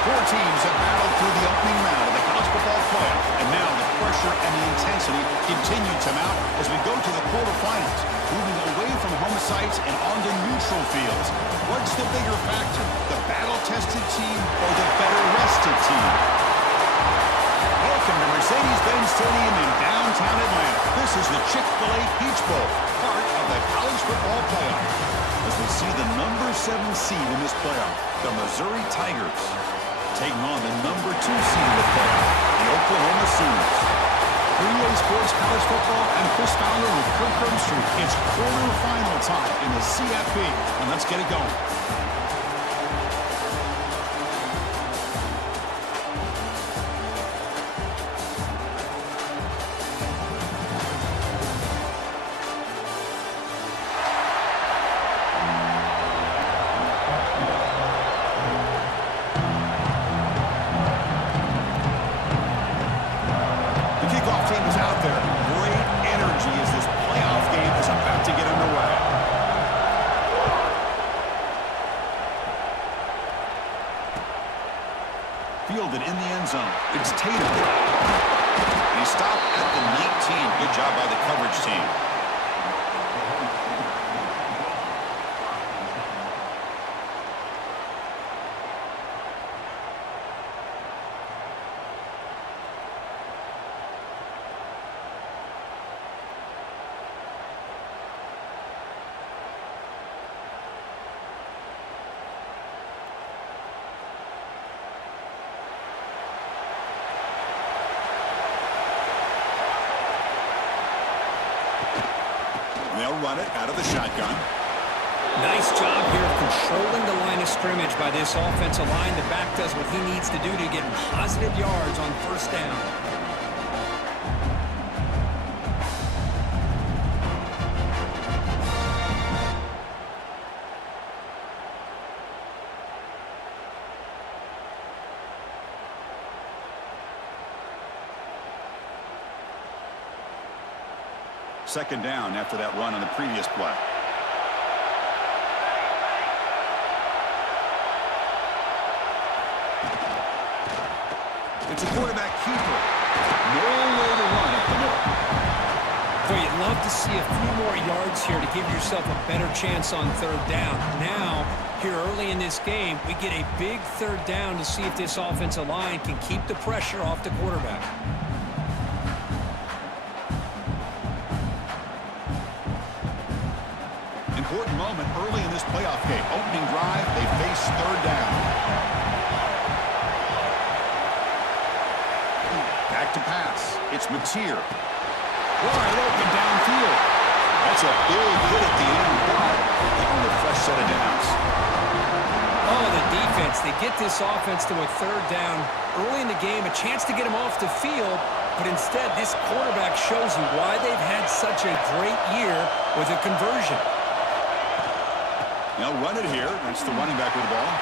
Four teams have battled through the opening round of the college football playoff, and now the pressure and the intensity continue to mount as we go to the quarterfinals, moving away from home sites and onto neutral fields. What's the bigger factor, the battle-tested team or the better-rested team? Welcome to Mercedes-Benz Stadium in downtown Atlanta. This is the Chick-fil-A Peach Bowl, part of the college football playoff. As we see the number 7 seed in this playoff, the Missouri Tigers, taking on the number 2 seed in the playoff, the Oklahoma Sooners. For EA Sports College Football, I'm Chris Fowler with Kirk Herbstreit. It's quarterfinal time in the CFP, and let's get it going. Fielded in the end zone. It's Tatum. And he stopped at the 19. Good job by the coverage team. They'll run it out of the shotgun. Nice job here of controlling the line of scrimmage by this offensive line. The back does what he needs to do to get positive yards on first down. Second down after that run on the previous play. It's a quarterback keeper. Nowhere to run up the middle. Boy, you'd love to see a few more yards here to give yourself a better chance on third down. Now, here early in this game, we get a big third down to see if this offensive line can keep the pressure off the quarterback. Important moment early in this playoff game. Opening drive, they face third down. Back to pass. It's Mateer. Wide open downfield. That's a big hit at the end, but they earned a fresh set of downs. Oh, the defense. They get this offense to a third down early in the game, a chance to get him off the field, but instead this quarterback shows you why they've had such a great year with a conversion. They'll run it here. That's the running back with the ball.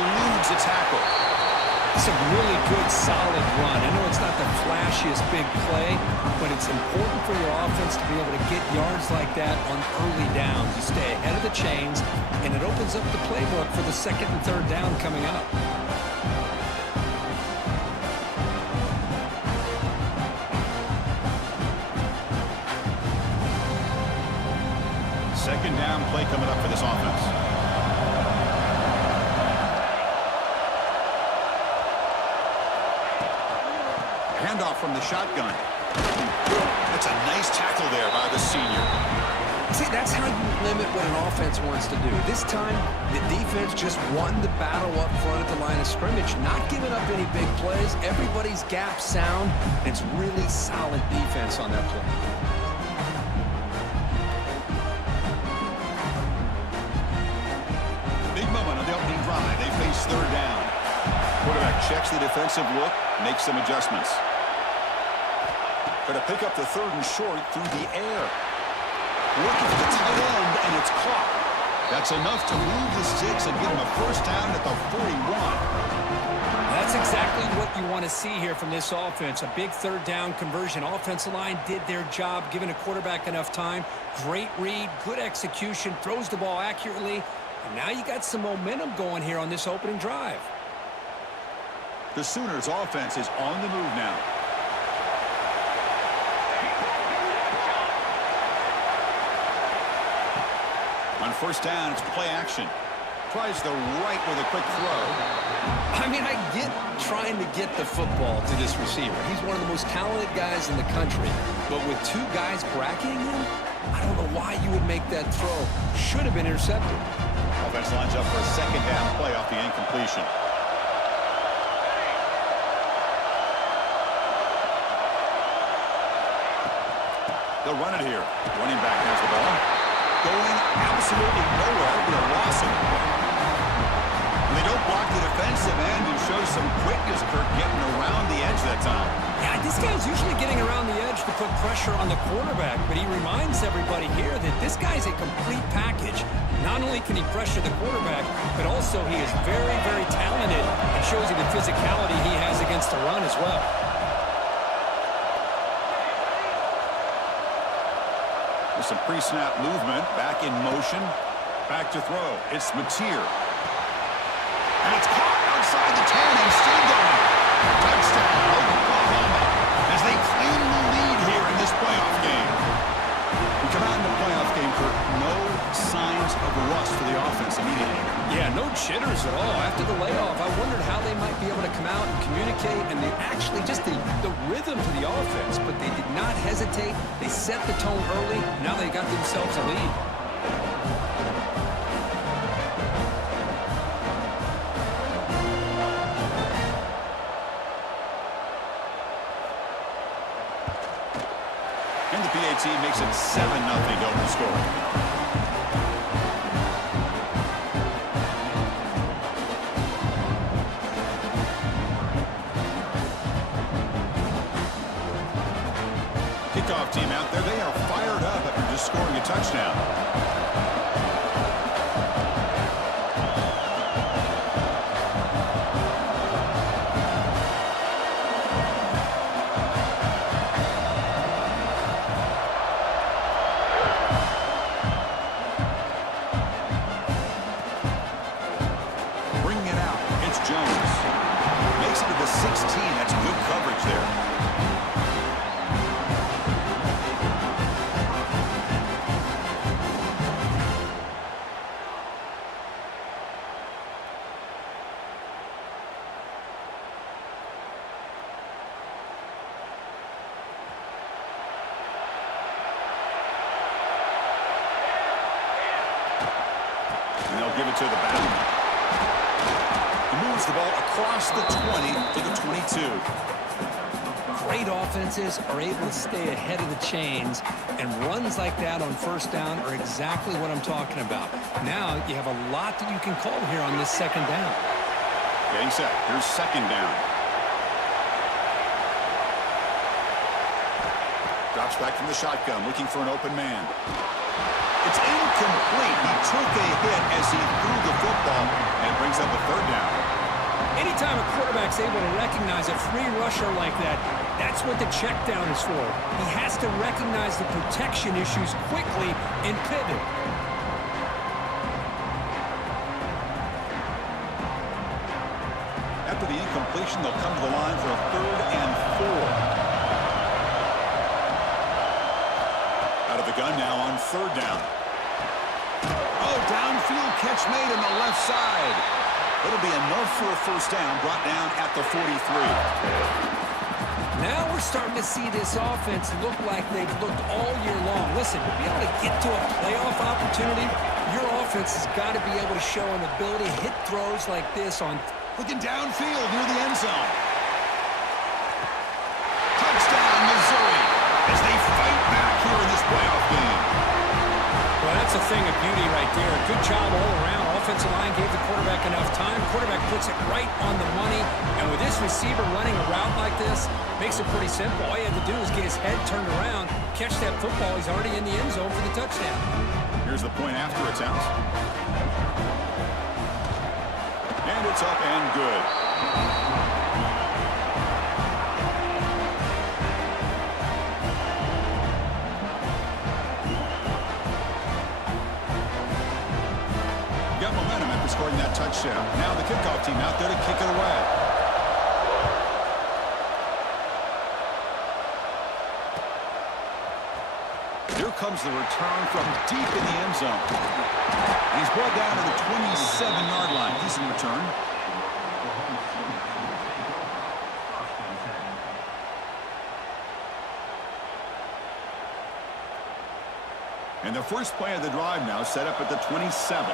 Eludes a tackle. It's a really good, solid run. I know it's not the flashiest big play, but it's important for your offense to be able to get yards like that on early downs. You stay ahead of the chains, and it opens up the playbook for the second and third down coming up. Second down play coming up for this offense. Handoff from the shotgun. That's a nice tackle there by the senior. See, that's how you limit what an offense wants to do. This time, the defense just won the battle up front at the line of scrimmage, not giving up any big plays. Everybody's gap sound. It's really solid defense on that play. Third down. Quarterback checks the defensive look, makes some adjustments. Going to pick up the third and short through the air. Working for the tight end, and it's caught. That's enough to move the sticks and get him a first down at the 41. That's exactly what you want to see here from this offense. A big third down conversion. Offensive line did their job, giving a quarterback enough time. Great read, good execution, throws the ball accurately. And now you got some momentum going here on this opening drive. The Sooners offense is on the move now. On first down, it's play action. Tries the right with a quick throw. I mean, I get trying to get the football to this receiver. He's one of the most talented guys in the country. But with two guys bracketing him, I don't know why you would make that throw. Should have been intercepted. Offense lines up for a second down play off the incompletion. They'll run it here. Running back has the ball. Going absolutely nowhere. It'll be a loss. And they don't block the defensive end and show some quickness, Kirk, getting around the edge that time. Yeah, this guy's usually getting around the edge to put pressure on the quarterback, but he reminds everybody here that this guy's a complete package. Not only can he pressure the quarterback, but also he is very, very talented and shows you the physicality he has against the run as well. With some pre-snap movement, back in motion, back to throw. It's Mateer. And it's caught outside the 10 and still going. Touchdown, Oklahoma, as they claim the lead here in this playoff game. We come out in the playoff game, Kirk, no signs of rust for the offense immediately. Yeah, no jitters at all. After the layoff, I wondered how they might be able to come out and communicate, and they actually just the rhythm to the offense, but they did not hesitate. They set the tone early. Now they got themselves a lead. And the PAT makes it 7-0 total score. Kickoff team out there. They are fired up after just scoring a touchdown. Bringing it out. It's Jones. Makes it to the 16. That's good coverage there. And they'll give it to the back. He moves the ball across the 20 to the 22. Great offenses are able to stay ahead of the chains, and runs like that on first down are exactly what I'm talking about. Now you have a lot that you can call here on this second down. Getting set. Here's second down. Drops back from the shotgun, looking for an open man. It's incomplete. He took a hit as he threw the football, and brings up a third down. Anytime a quarterback's able to recognize a free rusher like that, that's what the check down is for. He has to recognize the protection issues quickly and pivot. After the incompletion, they'll come to the line for a 3rd and 4. Out of the gun now on 3rd down. Oh, downfield catch made on the left side. It'll be enough for a first down, brought down at the 43. Now we're starting to see this offense look like they've looked all year long. Listen, to be able to get to a playoff opportunity, your offense has got to be able to show an ability to hit throws like this on... Looking downfield near the end zone. Touchdown, Missouri, as they fight back here in this playoff game. Well, that's a thing of beauty right there. Good job all around. Offensive line gave the quarterback enough time. Quarterback puts it right on the money. And with this receiver running a route like this, makes it pretty simple. All he had to do is get his head turned around, catch that football. He's already in the end zone for the touchdown. Here's the point after attempt. And it's up and good. Got momentum after scoring that touchdown. Now the kickoff team out there to kick it away. comes the return from deep in the end zone. And he's brought down to the 27-yard line. Decent return. And the first play of the drive now set up at the 27.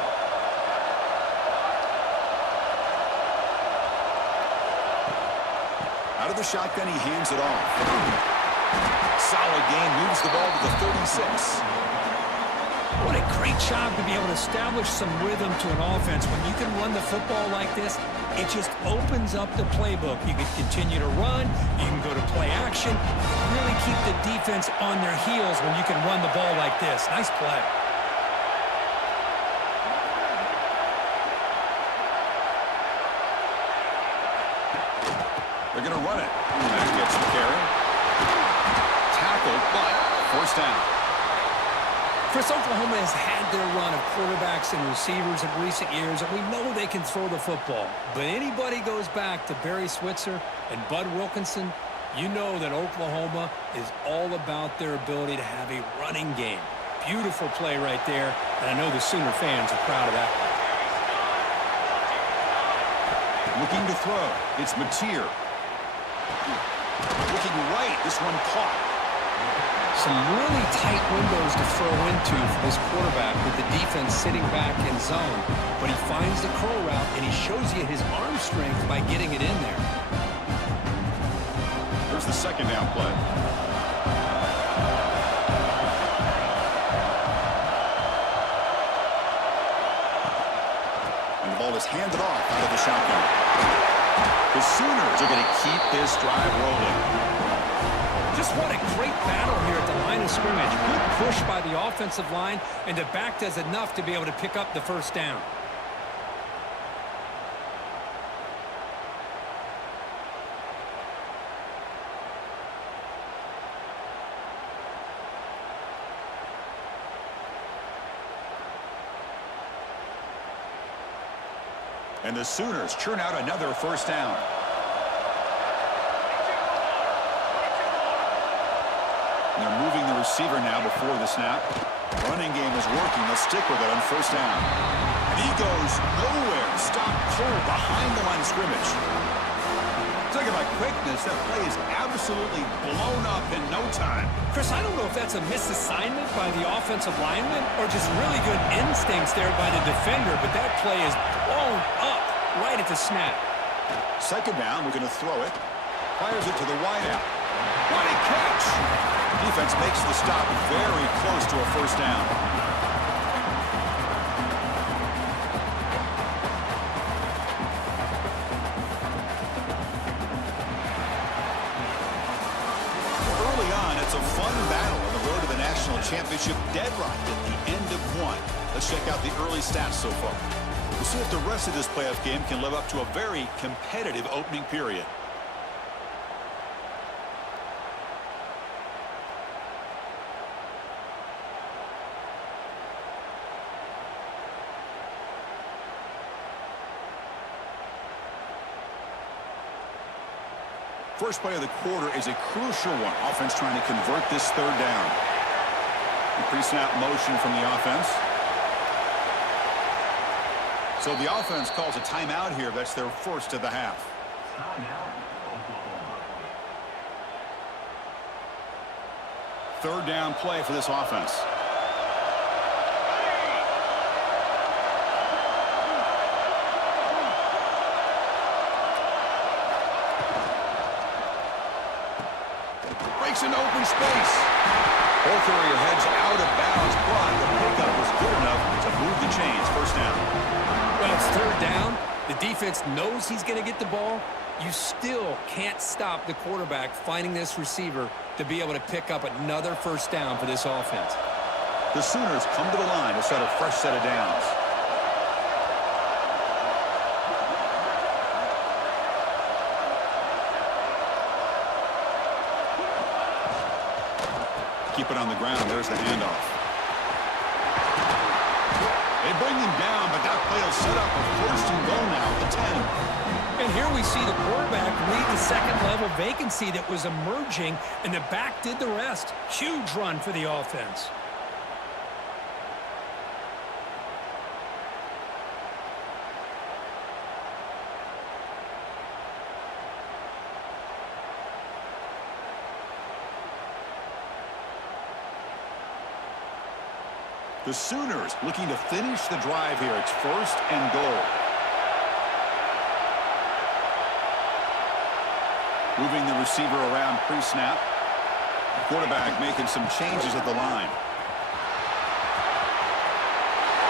Out of the shotgun, he hands it off. Solid gain, moves the ball to the 36. What a great job to be able to establish some rhythm to an offense. When you can run the football like this, it just opens up the playbook. You can continue to run. You can go to play action. Really keep the defense on their heels when you can run the ball like this. Nice play. They're going to run it. That gets the carry. Tackled, but first down. Chris, Oklahoma has had their run of quarterbacks and receivers in recent years, and we know they can throw the football. But anybody goes back to Barry Switzer and Bud Wilkinson, you know that Oklahoma is all about their ability to have a running game. Beautiful play right there, and I know the Sooner fans are proud of that. Looking to throw. It's Mateer. Looking right. This one caught. Some really tight windows to throw into for this quarterback with the defense sitting back in zone. But he finds the curl route, and he shows you his arm strength by getting it in there. Here's the second down play. And the ball is handed off out of the shotgun. The Sooners are going to keep this drive rolling. Just what a great battle here at the line of scrimmage. Good push by the offensive line, and the back does enough to be able to pick up the first down. And the Sooners churn out another first down. And they're moving the receiver now before the snap. Running game is working. They'll stick with it on first down. And he goes nowhere. Stop cold behind the line of scrimmage. Talking about quickness, that play is absolutely blown up in no time. Chris, I don't know if that's a misassignment by the offensive lineman or just really good instincts there by the defender, but that play is blown up right at the snap. Second down, we're going to throw it. Fires it to the wideout. What a catch! Defense makes the stop very close to a first down. Early on, it's a fun battle on the road to the national championship, deadlocked at the end of one. Let's check out the early stats so far. We'll see if the rest of this playoff game can live up to a very competitive opening period. First play of the quarter is a crucial one. Offense trying to convert this third down. Pre-snap motion from the offense. So the offense calls a timeout here. That's their first of the half. Third down play for this offense. Breaks into open space. Both area heads out of bounds, but the pickup was good enough to move the chains. First down. Well, it's third down. The defense knows he's going to get the ball. You still can't stop the quarterback finding this receiver to be able to pick up another first down for this offense. The Sooners come to the line to set a fresh set of downs. Keep it on the ground. There's the handoff. They bring him down, but that play will set up a first and goal now at the 10. And here we see the quarterback read the second-level vacancy that was emerging, and the back did the rest. Huge run for the offense. The Sooners looking to finish the drive here. It's 1st and goal. Moving the receiver around pre-snap. Quarterback making some changes at the line.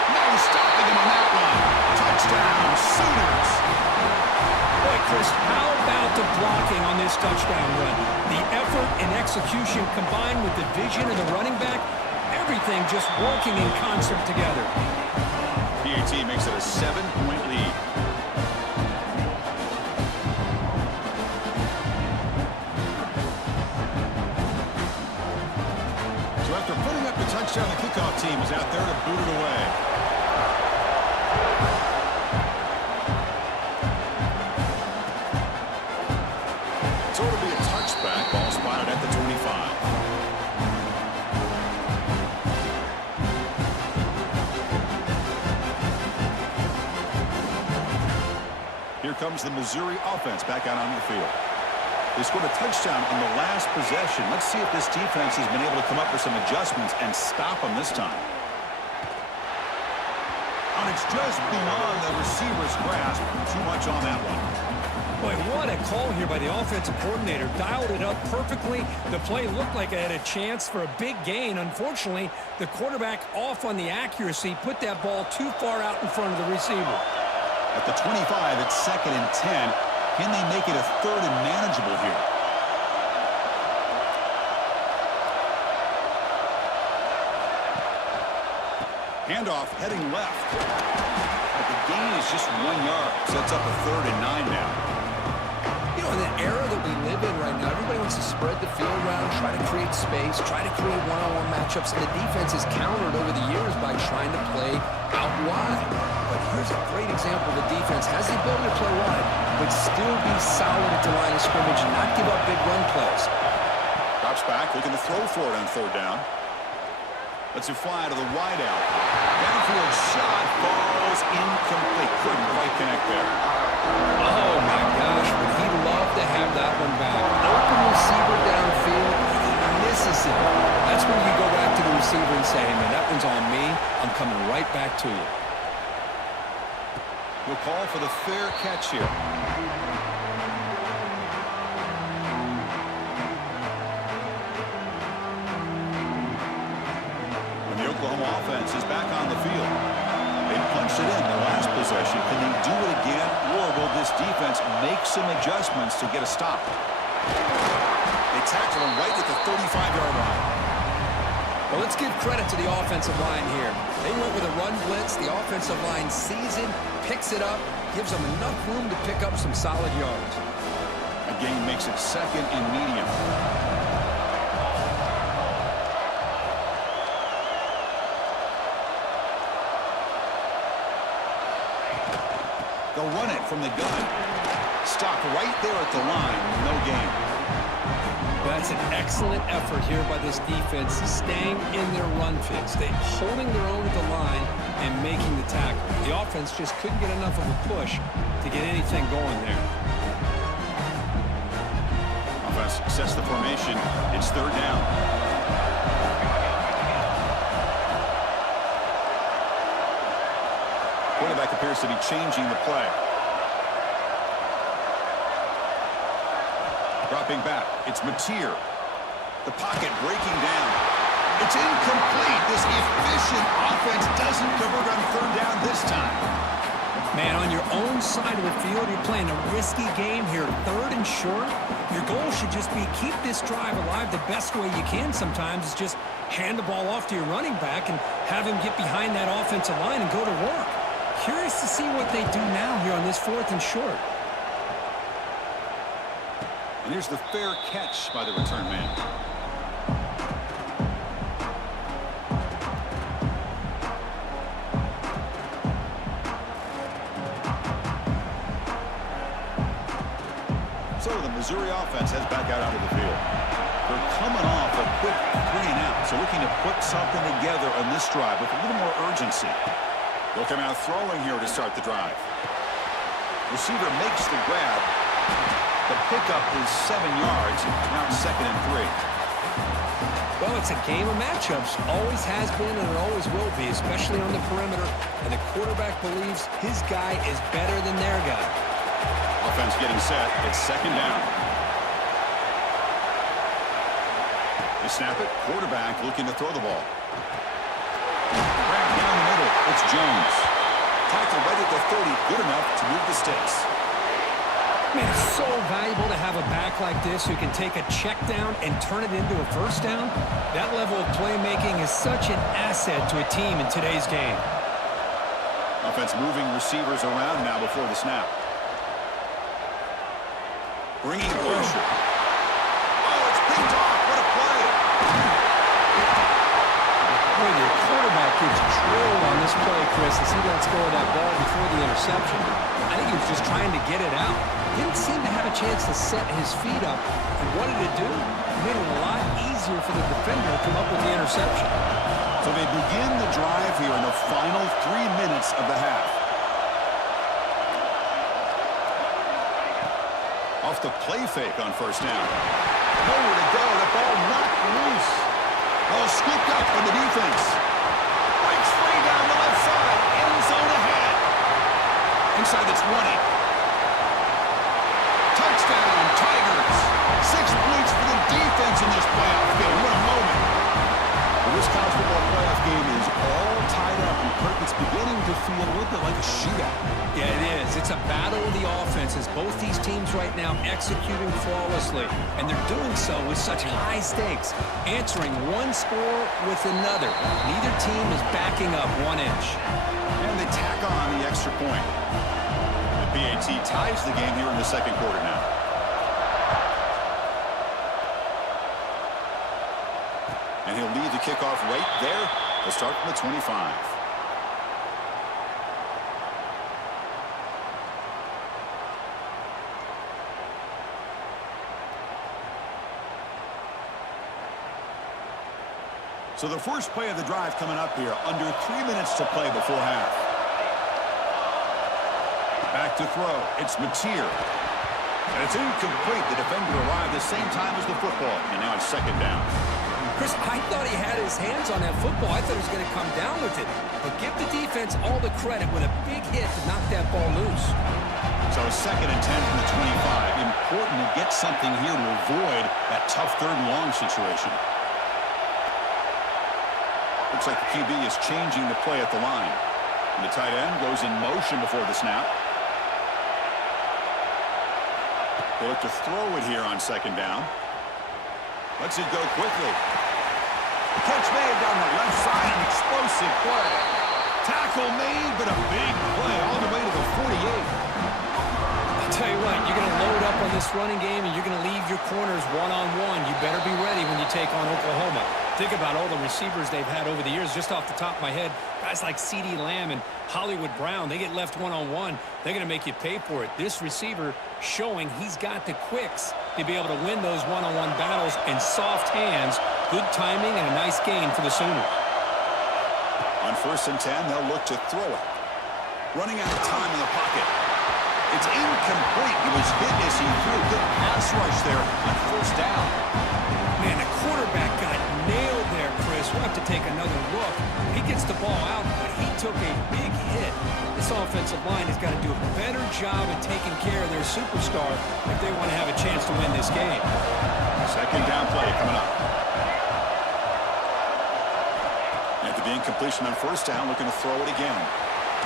No stopping him on that one. Touchdown, Sooners. Boy, Chris, how about the blocking on this touchdown run? The effort and execution combined with the vision of the running back, everything just working in concert together. PAT makes it a 7-point lead. So after putting up the touchdown, the kickoff team is out there to boot it away. So it'll be a touchback. Ball spotted at the 25. Here comes the Missouri offense back out on the field. They scored a touchdown on the last possession. Let's see if this defense has been able to come up with some adjustments and stop them this time. And it's just beyond the receiver's grasp. Too much on that one. Boy, what a call here by the offensive coordinator. Dialed it up perfectly. The play looked like it had a chance for a big gain. Unfortunately, the quarterback off on the accuracy, put that ball too far out in front of the receiver. At the 25, it's 2nd and 10. Can they make it a 3rd and manageable here? Handoff heading left. But the gain is just 1 yard. Sets up a 3rd and 9 now. You know, in the era that we live in right now, everybody wants to spread the field around, try to create space, try to create one-on-one matchups, and the defense is countered over the years by trying to play out wide. But here's a great example. The defense has the ability to play wide, but still be solid at the line of scrimmage and not give up big run plays. Drops back, looking to throw for it on 3rd down. Lets it fly to the wideout. Downfield shot falls incomplete. Couldn't quite connect there. Oh, my gosh, would he love to have that one back. Open receiver downfield, and he misses it. That's when you go back to the receiver and say, hey, man, that one's on me. I'm coming right back to you. We'll call for the fair catch here. And the Oklahoma offense is back on the field. They punched it in the last possession. Can they do it again, or will this defense make some adjustments to get a stop? They tackle him right at the 35-yard line. Well, let's give credit to the offensive line here. They went with a run blitz. The offensive line sees it, picks it up, gives them enough room to pick up some solid yards. A gain makes it 2nd and medium. They'll run it from the gun. Stop right there at the line. No gain. That's an excellent effort here by this defense, staying in their run fix. They holding their own at the line and making the tackle. The offense just couldn't get enough of a push to get anything going there. Offense sets the formation. It's 3rd down. Quarterback appears to be changing the play. Dropping back, it's Mateer. The pocket breaking down. It's incomplete. This efficient offense doesn't convert on 3rd down this time. Man, on your own side of the field, you're playing a risky game here. 3rd and short. Your goal should just be keep this drive alive the best way you can sometimes is just hand the ball off to your running back and have him get behind that offensive line and go to work. Curious to see what they do now here on this 4th and short. And here's the fair catch by the return man. So the Missouri offense heads back out onto the field. They're coming off a quick 3 and out, so looking to put something together on this drive with a little more urgency. They'll come out throwing here to start the drive. Receiver makes the grab. The pickup is 7 yards. Now it's 2nd and 3. Well, it's a game of matchups. Always has been and it always will be, especially on the perimeter. And the quarterback believes his guy is better than their guy. Offense getting set. It's second down. They snap it. Quarterback looking to throw the ball. Back down the middle. It's Jones. Tackle right at the 30. Good enough to move the sticks. Man, it's so valuable to have a back like this who can take a check down and turn it into a first down. That level of playmaking is such an asset to a team in today's game. Offense moving receivers around now before the snap. Bringing pressure. Oh, it's picked off. What a play. Boy, your quarterback gets drilled on this play, Chris, as he lets go of that ball before the interception. I think he was just trying to get it out. Didn't seem to have a chance to set his feet up. And what did it do? It made it a lot easier for the defender to come up with the interception. So they begin the drive here in the final 3 minutes of the half. Off the play fake on first down. Nowhere to go. The ball knocked loose. Ball scooped up from the defense. Breaks free down the left side. End zone ahead. Inside the 20. Touchdown, Tigers. 6 points for the defense in this playoff game. What a moment. Well, this college football playoff game is all tied up, and Kirk, it's beginning to feel a little bit like a shootout. Yeah, it is. It's a battle of the offenses. Both these teams right now executing flawlessly, and they're doing so with such high stakes, answering one score with another. Neither team is backing up 1 inch. And they tack on the extra point. The PAT ties the game here in the second quarter now. And he'll lead the kickoff right there to start from the 25. So the first play of the drive coming up here, under 3 minutes to play before half. Back to throw. It's Mateer. And it's incomplete. The defender arrived the same time as the football. And now it's second down. Chris, I thought he had his hands on that football. I thought he was going to come down with it. But give the defense all the credit with a big hit to knock that ball loose. So second and 10 from the 25. Important to get something here to avoid that tough third and long situation. Looks like the QB is changing the play at the line. And the tight end goes in motion before the snap. They look to throw it here on second down. Lets it go quickly. Catch made down the left side. An explosive play. Tackle made, but a big play all the way to the 48. I'll tell you what, you're going to load up on this running game and you're going to leave your corners one-on-one. You better be ready when you take on Oklahoma. Think about all the receivers they've had over the years. Just off the top of my head, guys like CeeDee Lamb and Hollywood Brown, they get left one-on-one. They're going to make you pay for it. This receiver showing he's got the quicks to be able to win those one-on-one battles in soft hands. Good timing and a nice gain for the Sooners. On first and 10, they'll look to throw it. Running out of time in the pocket. It's incomplete. He was hit as he threw a good pass rush there on first down. Man, the quarterback got nailed there, Chris. We'll have to take another look. He gets the ball out, but he took a big hit. This offensive line has got to do a better job at taking care of their superstar if they want to have a chance to win this game. Second down play coming up. After the incompletion on first down, looking to throw it again.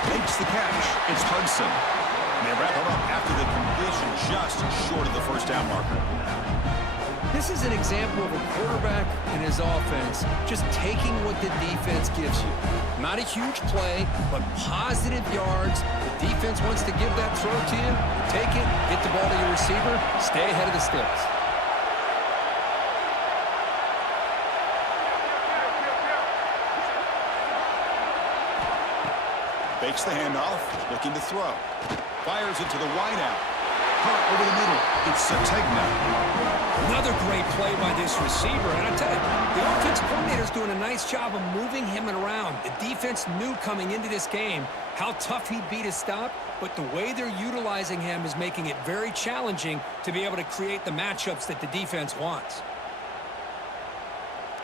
Makes the catch. It's Hudson. And they wrap it up after the completion just short of the first down marker. This is an example of a quarterback and his offense just taking what the defense gives you. Not a huge play, but positive yards. The defense wants to give that throw to you. Take it, get the ball to your receiver, stay ahead of the sticks. Fakes the handoff, looking to throw. Fires it to the wideout. Caught over the middle. It's Sategna. Another great play by this receiver. And I tell you, the offensive coordinator's doing a nice job of moving him around. The defense knew coming into this game how tough he'd be to stop, but the way they're utilizing him is making it very challenging to be able to create the matchups that the defense wants.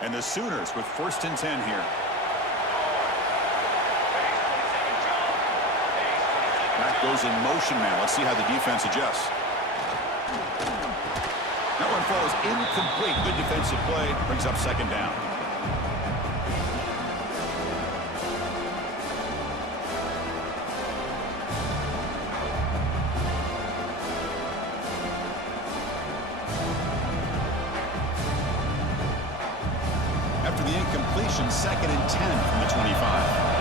And the Sooners with 1st and 10 here. That goes in motion now. Let's see how the defense adjusts. That one falls incomplete. Good defensive play. Brings up 2nd down. After the incompletion, 2nd and 10 from the 25.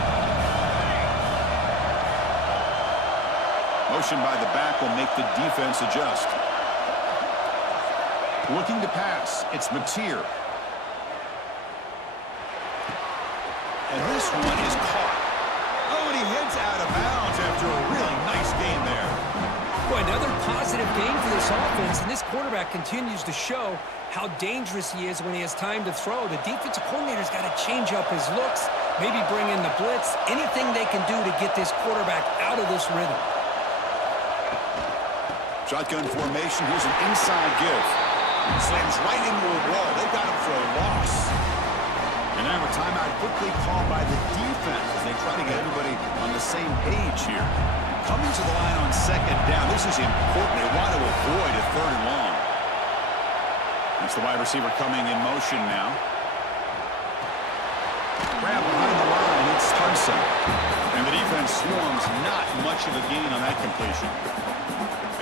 Motion by the back will make the defense adjust. Looking to pass. It's Mateer. And this one is caught. Oh, and he heads out of bounds after a really nice game there. Boy, another positive game for this offense, and this quarterback continues to show how dangerous he is when he has time to throw. The defensive coordinator's got to change up his looks, maybe bring in the blitz, anything they can do to get this quarterback out of this rhythm. Shotgun formation. Here's an inside give. Slams right into a wall. They got him for a loss. And now a timeout quickly called by the defense as they try to get everybody on the same page here. Coming to the line on 2nd down. This is important. They want to avoid a 3rd and long. That's the wide receiver coming in motion now. Grab behind the line. It's Hudson. And the defense swarms. Not much of a gain on that completion.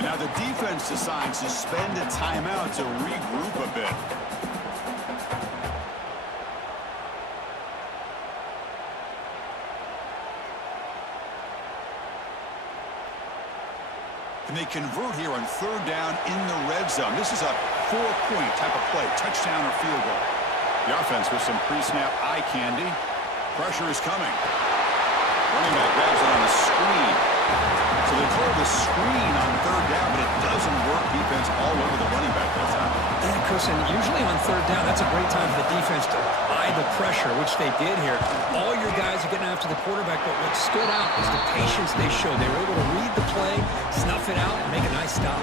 And now the defense decides to spend a timeout to regroup a bit. And they convert here on 3rd down in the red zone. This is a 4-point type of play, touchdown or field goal. The offense with some pre-snap eye candy. Pressure is coming. Running back grabs it on a screen. So they call the screen on 3rd down, but it doesn't work. Defense all over the running back that time. Yeah, Chris, and usually on 3rd down, that's a great time for the defense to apply the pressure, which they did here. All your guys are getting after the quarterback, but what stood out was the patience they showed. They were able to read the play, snuff it out, and make a nice stop.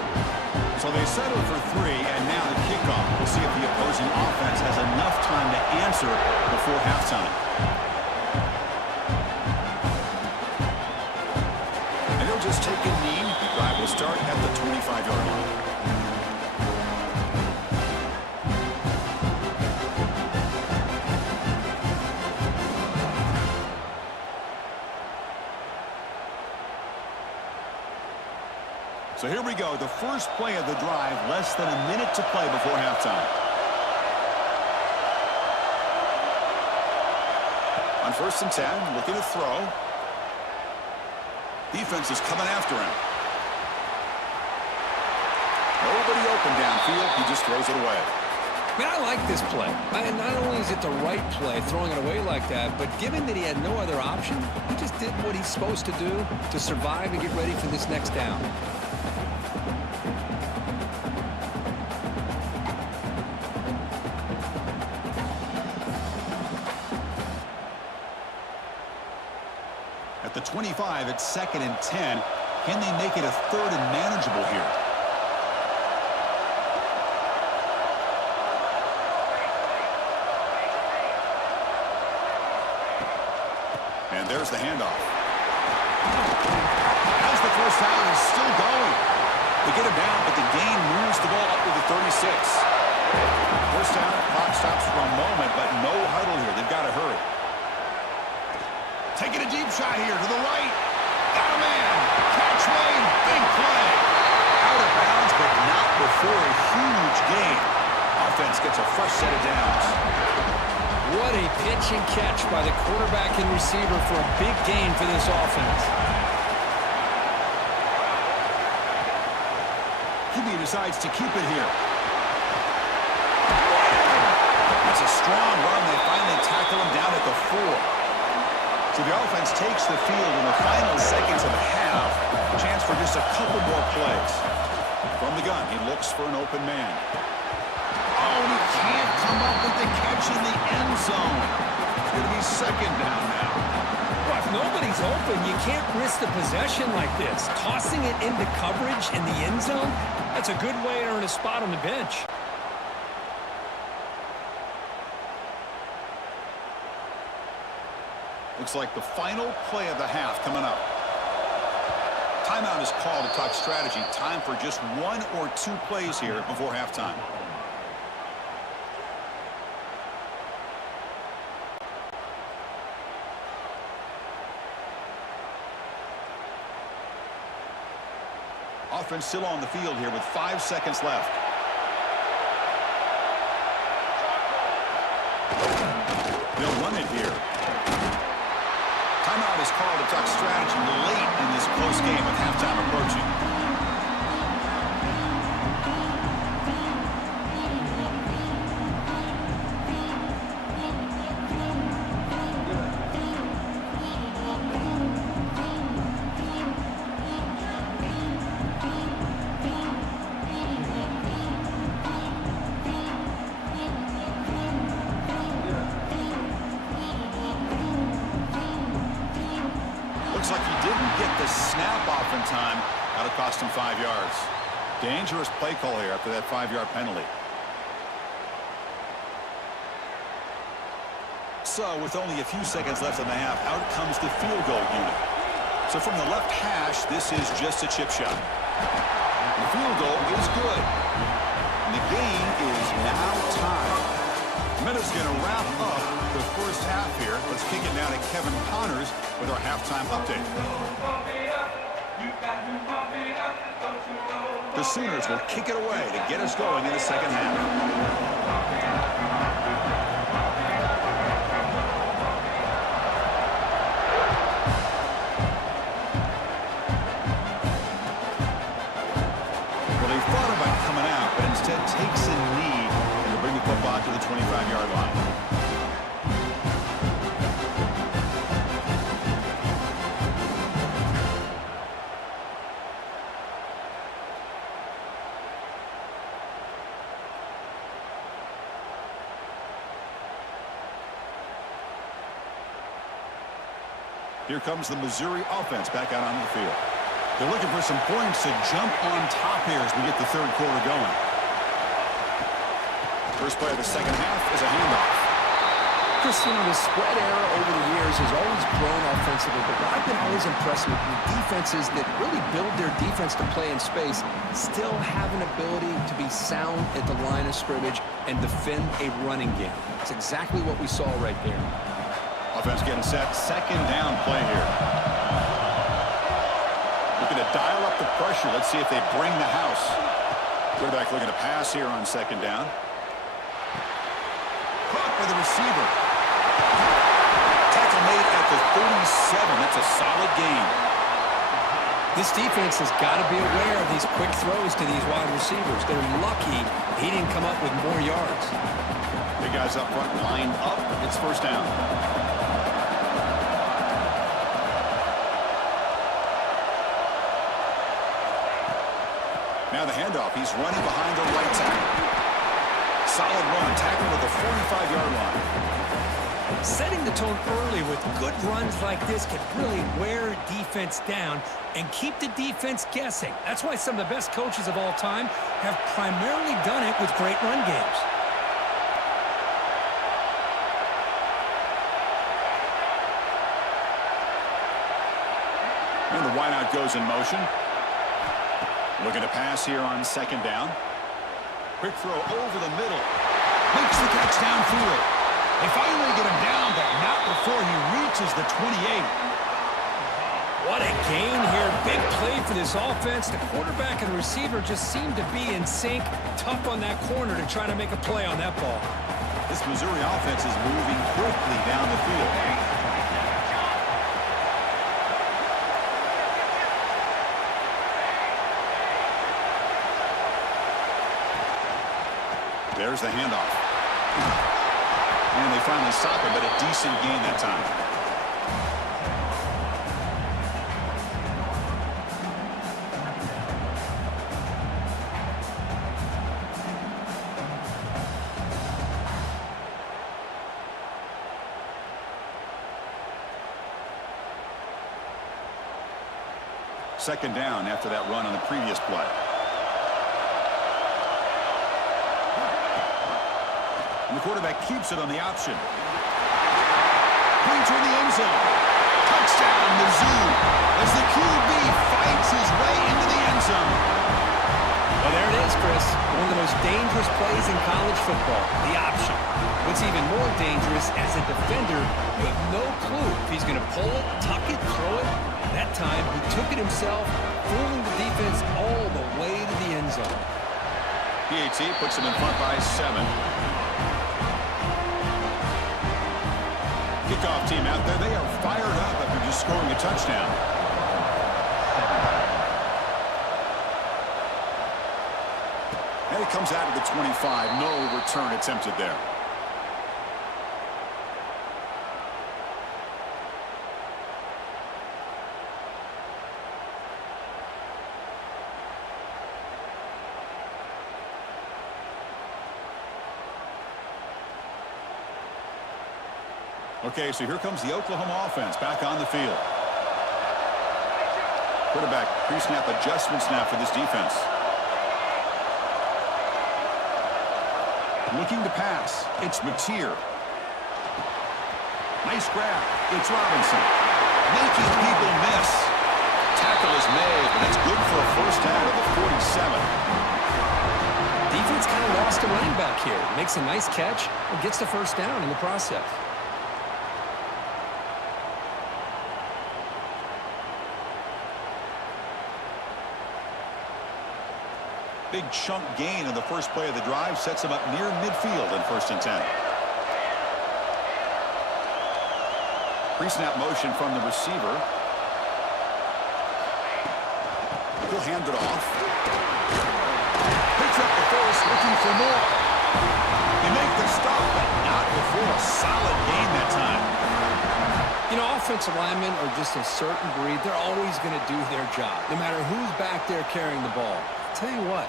So they settle for 3, and now the kickoff. We'll see if the opposing offense has enough time to answer before halftime. Just take a knee. The drive will start at the 25-yard line. So here we go. The first play of the drive, less than a minute to play before halftime. On 1st and 10, looking to throw. Defense is coming after him. Nobody open downfield. He just throws it away. Man, I like this play. Not only is it the right play, throwing it away like that, but given that he had no other option, he just did what he's supposed to do to survive and get ready for this next down. At the 25, it's 2nd and 10. Can they make it a 3rd and manageable here? And there's the handoff. As the first down is still going. They get him down, but the gain moves the ball up to the 36. First down, clock stops for a moment, but no huddle here. They've got to hurry. Taking a deep shot here to the right. Got a man. Catch made. Big play. Out of bounds, but not before a huge gain. Offense gets a fresh set of downs. What a pitch and catch by the quarterback and receiver for a big gain for this offense. He decides to keep it here. That's a strong run. They finally tackle him down at the 4. So the offense takes the field in the final seconds of the half. Chance for just a couple more plays. From the gun, he looks for an open man. Oh, and he can't come up with the catch in the end zone. It's going to be 2nd down now. Well, if nobody's open, you can't risk the possession like this. Tossing it into coverage in the end zone, that's a good way to earn a spot on the bench. Looks like the final play of the half coming up. Timeout is called to talk strategy. Time for just 1 or 2 plays here before halftime. Offense still on the field here with 5 seconds left. They'll run it here. Timeout is called to talk strategy late in this close game with halftime approaching. Looks like he didn't get the snap off in time. That'll cost him 5 yards. Dangerous play call here after that 5-yard penalty. So with only a few seconds left in the half, out comes the field goal unit. So from the left hash, this is just a chip shot. The field goal is good. And the game is now tied. MIZ going to wrap up the first half here. Let's kick it now to Kevin Connors with our halftime update. The Sooners will kick it away to get us going in the second half. Instead takes a knee and will bring the football to the 25-yard line. Here comes the Missouri offense back out onto the field. They're looking for some points to jump on top here as we get the third quarter going. First play of the second half is a handoff. Chris, you know, the spread era over the years has always grown offensively, but what I've been always impressed with defenses that really build their defense to play in space still have an ability to be sound at the line of scrimmage and defend a running game. It's exactly what we saw right there. Offense getting set. Second down play here. Looking to dial up the pressure. Let's see if they bring the house. Quarterback looking to pass here on second down. Caught by the receiver. Tackle made at the 37. That's a solid gain. This defense has got to be aware of these quick throws to these wide receivers. They're lucky he didn't come up with more yards. Big guys up front lined up. It's first down. Now the handoff. He's running behind the right tackle. Solid run. Tackle to the 45-yard line. Setting the tone early with good runs like this can really wear defense down and keep the defense guessing. That's why some of the best coaches of all time have primarily done it with great run games. And the wideout goes in motion. Looking to pass here on second down. Quick throw over the middle. Makes the catch downfield. They finally get him down, but not before he reaches the 28. What a gain here. Big play for this offense. The quarterback and receiver just seem to be in sync. Tough on that corner to try to make a play on that ball. This Missouri offense is moving quickly down the field. There's the handoff. And they finally stop him, but a decent gain that time. Second down after that run on the previous play. And the quarterback keeps it on the option. Going toward the end zone. Touchdown, Mizzou, as the QB fights his way into the end zone. Well, there it is, Chris. One of the most dangerous plays in college football, the option. What's even more dangerous, as a defender, you have no clue if he's going to pull it, tuck it, throw it. That time, he took it himself, fooling the defense all the way to the end zone. PAT puts him in front by 7. Kickoff team out there, they are fired up after just scoring a touchdown. And it comes out of the 25. No return attempted there. Okay, so here comes the Oklahoma offense back on the field. Quarterback pre-snap adjustments now for this defense. Looking to pass. It's Mateer. Nice grab. It's Robinson. Making people miss. Tackle is made, but it's good for a first down of the 47. Defense kind of lost a running back here. Makes a nice catch and gets the first down in the process. Big chunk gain on the first play of the drive sets him up near midfield in 1st and 10. Pre-snap motion from the receiver. He'll hand it off. Picks up the force, looking for more. They make the stop, but not before a solid gain that time. You know, offensive linemen are just a certain breed. They're always going to do their job, no matter who's back there carrying the ball. I'll tell you what,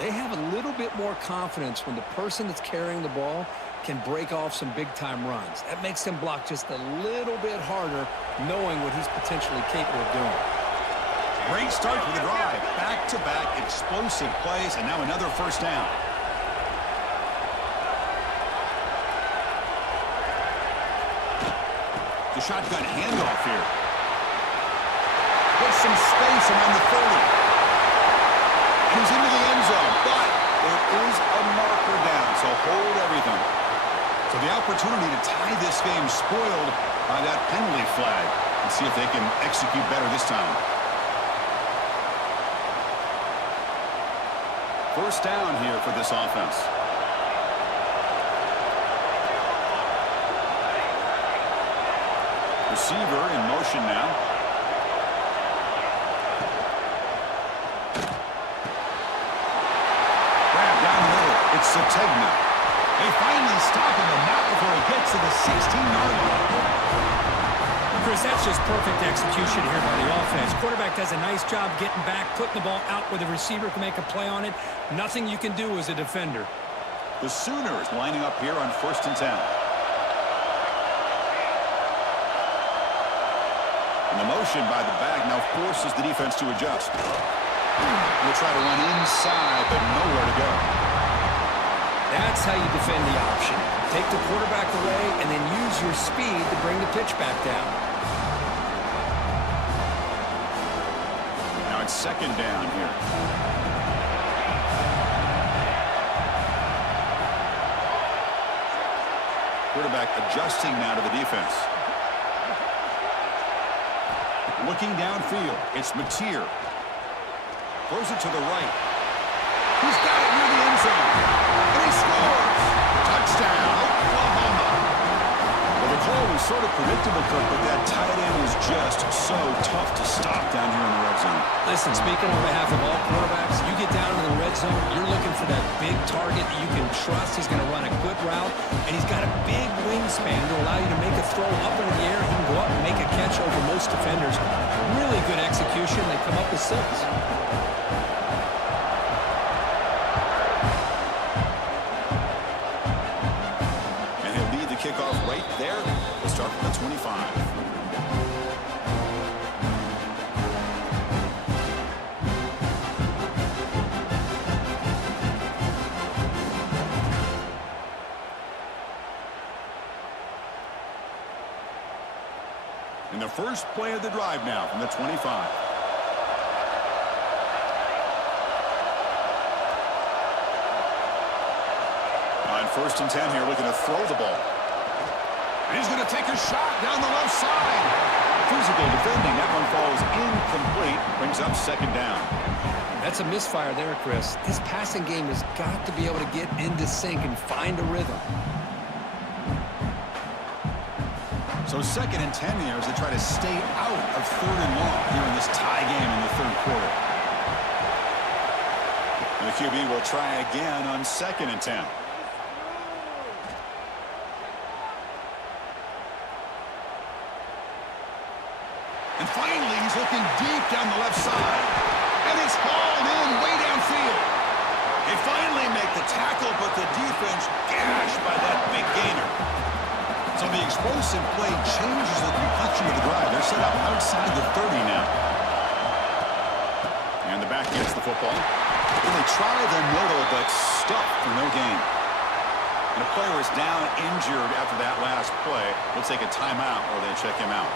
they have a little bit more confidence when the person that's carrying the ball can break off some big-time runs. That makes them block just a little bit harder, knowing what he's potentially capable of doing. Great start for the drive. Back-to-back explosive plays, and now another first down. The shotgun handoff here. Gets some space around the 30. And he's into the end zone, but there is a marker down, so hold everything. So the opportunity to tie this game spoiled by that penalty flag. Let's see if they can execute better this time. First down here for this offense. Receiver in motion now. Grab down the middle. It's Sategna. They finally stop him, and not before he gets to the 16-yard line. Chris, that's just perfect execution here by the offense. Quarterback does a nice job getting back, putting the ball out where the receiver can make a play on it. Nothing you can do as a defender. The Sooners lining up here on 1st and 10. And the motion by the back now forces the defense to adjust. We'll try to run inside, but nowhere to go. That's how you defend the option. Take the quarterback away and then use your speed to bring the pitch back down. Now it's 2nd down here. Quarterback adjusting now to the defense. Looking downfield, it's Mateer. Throws it to the right. He's got it near the end zone. And he scores! Touchdown, Oklahoma! Well, the call was sort of predictable, Kirk, but that tight end was just so tough to stop down here in the red zone. Listen, speaking on behalf of all quarterbacks, you get down in the red zone, you're looking for that big target that you can trust. He's going to run a good route, and he's got a big wingspan to allow you to make a throw up in the air. He can go up and make a catch over most defenders. Really good execution. They come up with 6. Kickoff right there. We'll start from the 25. first play of the drive now from the 25. On 1st and 10 here, looking to throw the ball. And he's going to take a shot down the left side. Physical defending. That one falls incomplete. Brings up 2nd down. That's a misfire there, Chris. This passing game has got to be able to get into sync and find a rhythm. So 2nd and 10 here as they try to stay out of 3rd and long here in this tie game in the 3rd quarter. And the QB will try again on 2nd and 10. And finally, he's looking deep down the left side. And it's hauled in way downfield. They finally make the tackle, but the defense gashed by that big gainer. So the explosive play changes the complexion of the drive. They're set up outside the 30 now. And the back gets the football. And they try the middle, but stuffed for no gain. And a player is down injured after that last play. We'll take a timeout or they check him out.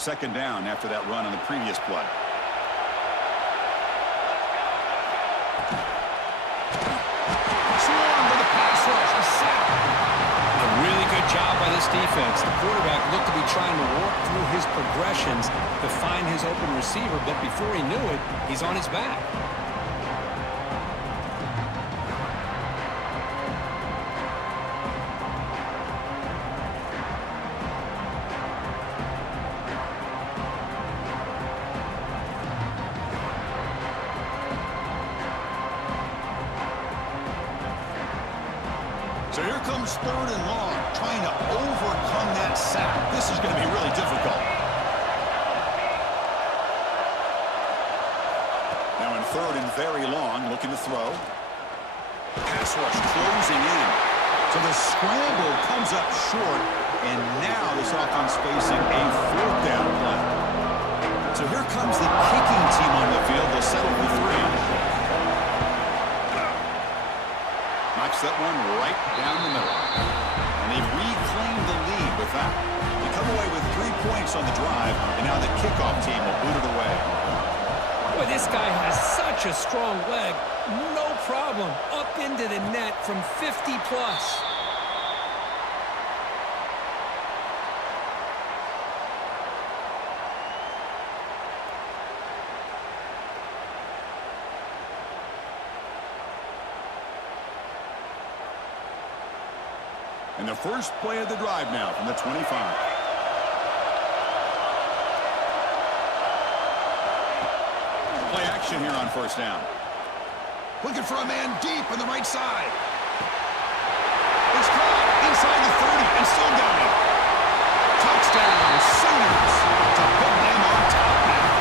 Second down after that run on the previous play. Swarmed with a pass rush. A sack. A really good job by this defense. The quarterback looked to be trying to work through his progressions to find his open receiver, but before he knew it, he's on his back. So here comes 3rd and long, trying to overcome that sack. This is going to be really difficult. Now in 3rd and very long, looking to throw. Pass rush closing in. So the scramble comes up short, and now this offense facing a 4th down play. So here comes the kicking team on the field. They'll settle for 3. Knocks that one right down the middle. And they've reclaimed the lead with that. They come away with 3 points on the drive, and now the kickoff team will boot it away. Boy, this guy has such a strong leg. No problem. Up into the net from 50 plus. And the first play of the drive now from the 25. Play action here on 1st down. Looking for a man deep on the right side. It's caught inside the 30 and still going. Touchdown, Sooners to put them on top now.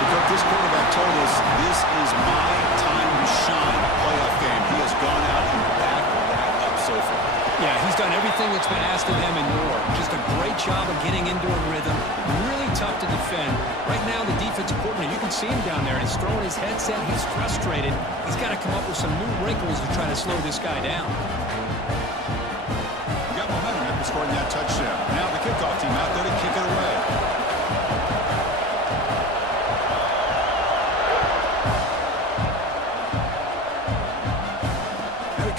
Because this quarterback told us this is my time to shine. Playoff game. He has gone out and backed that up so far. Yeah, he's done everything that's been asked of him and more. Just a great job of getting into a rhythm. Really tough to defend. Right now, the defensive coordinator, you can see him down there. He's throwing his headset. He's frustrated. He's got to come up with some new wrinkles to try to slow this guy down. We got momentum after scoring that touchdown. Now the kickoff team out there to kick it away.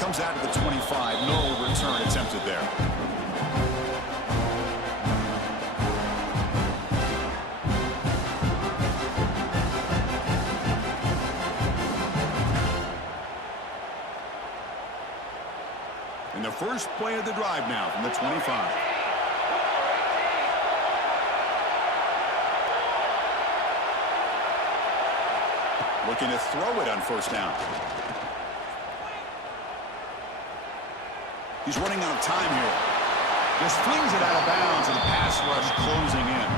Comes out of the 25. No return attempted there. And the first play of the drive now from the 25. Looking to throw it on 1st down. He's running out of time here. Just flings it out of bounds and the pass rush closing in.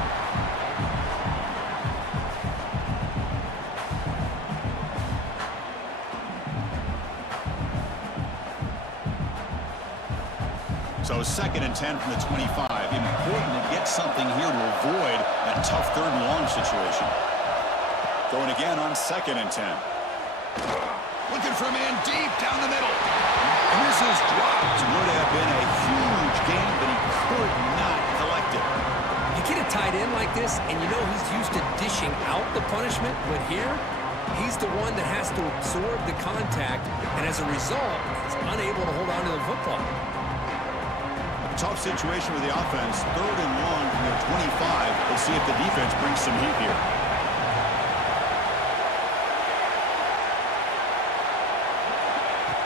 So 2nd and 10 from the 25. Important to get something here to avoid that tough 3rd and long situation. Going again on 2nd and 10. Looking for a man deep down the middle. And this is dropped. Would have been a huge gain, but he could not collect it. You get a tight end like this, and you know he's used to dishing out the punishment, but here, he's the one that has to absorb the contact, and as a result, he's unable to hold on to the football. A tough situation with the offense. 3rd and long from their 25. Let's see if the defense brings some heat here.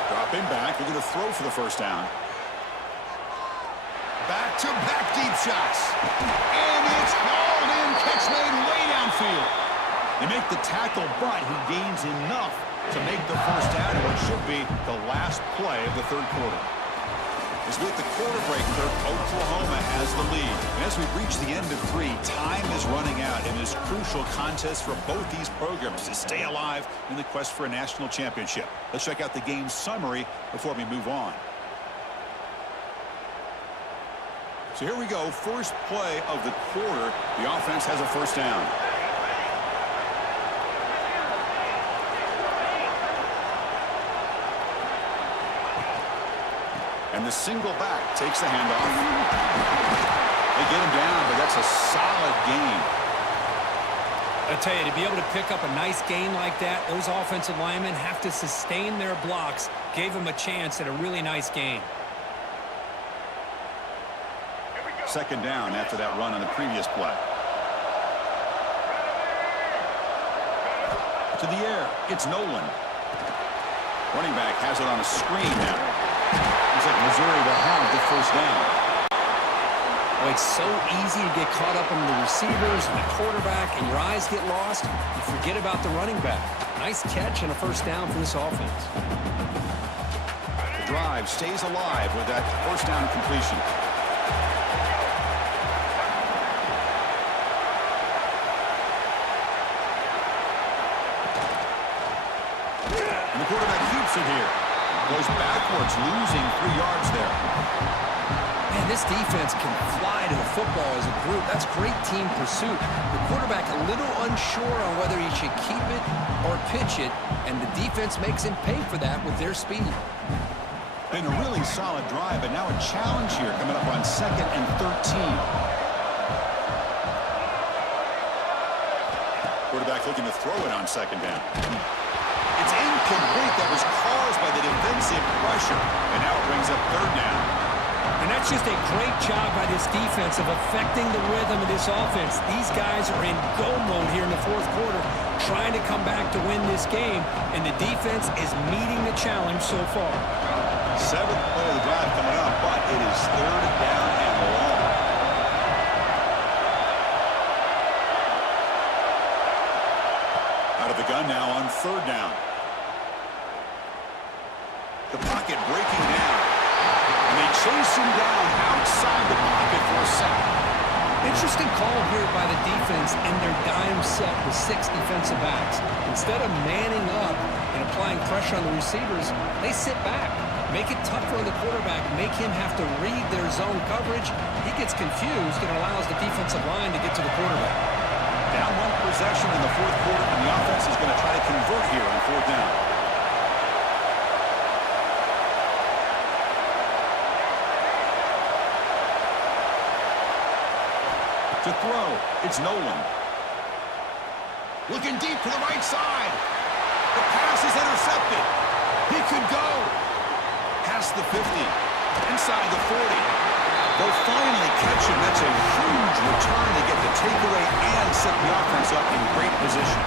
Dropping back, looking to throw for the 1st down. Back-to-back deep shots. And it's hauled in. Catch made way downfield. They make the tackle, but he gains enough to make the 1st down in what should be the last play of the 3rd quarter. As we hit the quarter break, Oklahoma has the lead. And as we reach the end of 3, time is running out in this crucial contest for both these programs to stay alive in the quest for a national championship. Let's check out the game summary before we move on. So here we go, first play of the quarter. The offense has a 1st down. And the single back takes the handoff. They get him down, but that's a solid gain. I tell you, to be able to pick up a nice gain like that, those offensive linemen have to sustain their blocks. Gave him a chance at a really nice gain. 2nd down after that run on the previous play. To the air, it's Nolan. Running back has it on a screen now. Looks like Missouri will have the 1st down. Oh, it's so easy to get caught up in the receivers and the quarterback, and your eyes get lost. You forget about the running back. Nice catch and a 1st down for this offense. The drive stays alive with that 1st down completion. And the quarterback keeps it here. Goes backwards, losing 3 yards there. Man, this defense can fly to the football as a group. That's great team pursuit. The quarterback a little unsure on whether he should keep it or pitch it, and the defense makes him pay for that with their speed. Been a really solid drive, but now a challenge here coming up on 2nd and 13. Quarterback looking to throw it on 2nd down. It's incomplete. That was caused by the defensive pressure. And now it brings up 3rd down. And that's just a great job by this defense of affecting the rhythm of this offense. These guys are in go mode here in the 4th quarter, trying to come back to win this game. And the defense is meeting the challenge so far. 7th play of the drive coming up, but it is 3rd down and long. Out of the gun now on 3rd down. The pocket breaking down. And they chase him down outside the pocket for a sack. Interesting call here by the defense in their dime set with 6 defensive backs. Instead of manning up and applying pressure on the receivers, they sit back, make it tougher on the quarterback, make him have to read their zone coverage. He gets confused and allows the defensive line to get to the quarterback. Down 1 possession in the 4th quarter, and the offense is going to try to convert here on 4th down. To throw, it's Nolan. Looking deep to the right side. The pass is intercepted. He could go. Past the 50. Inside the 40. They'll finally catch him. That's a huge return. They get the takeaway and set the offense up in great position.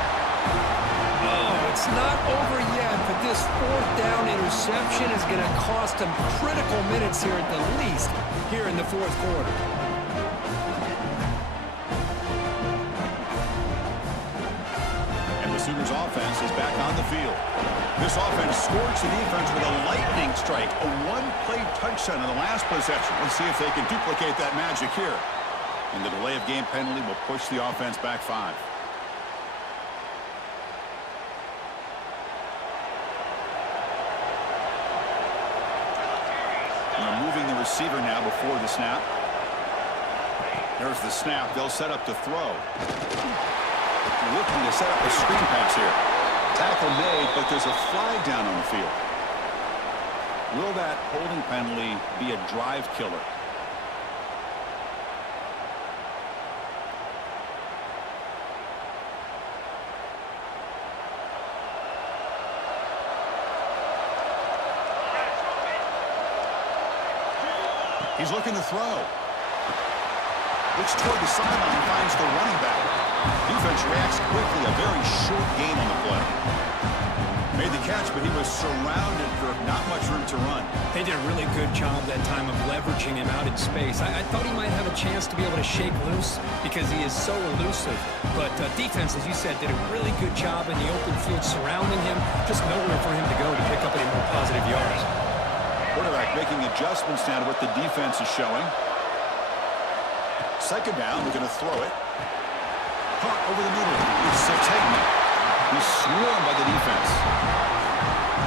Oh, it's not over yet, but this 4th down interception is going to cost them critical minutes here at the least here in the 4th quarter. Sooners offense is back on the field. This offense scorched the defense with a lightning strike, a 1-play touchdown in the last possession. Let's see if they can duplicate that magic here. And the delay of game penalty will push the offense back 5. And removing the receiver now before the snap. There's the snap. They'll set up to throw. Looking to set up a screen pass here. Tackle made, but there's a flag down on the field. Will that holding penalty be a drive killer? He's looking to throw. Looks toward the sideline, finds the running back. Defense reacts quickly, a very short gain on the play. Made the catch, but he was surrounded for not much room to run. They did a really good job that time of leveraging him out in space. I thought he might have a chance to be able to shake loose because he is so elusive. But defense, as you said, did a really good job in the open field surrounding him. Just nowhere for him to go to pick up any more positive yards. Quarterback making adjustments now to what the defense is showing. Second down, we're going to throw it. Caught over the middle. It's Sategna. He's swarmed by the defense.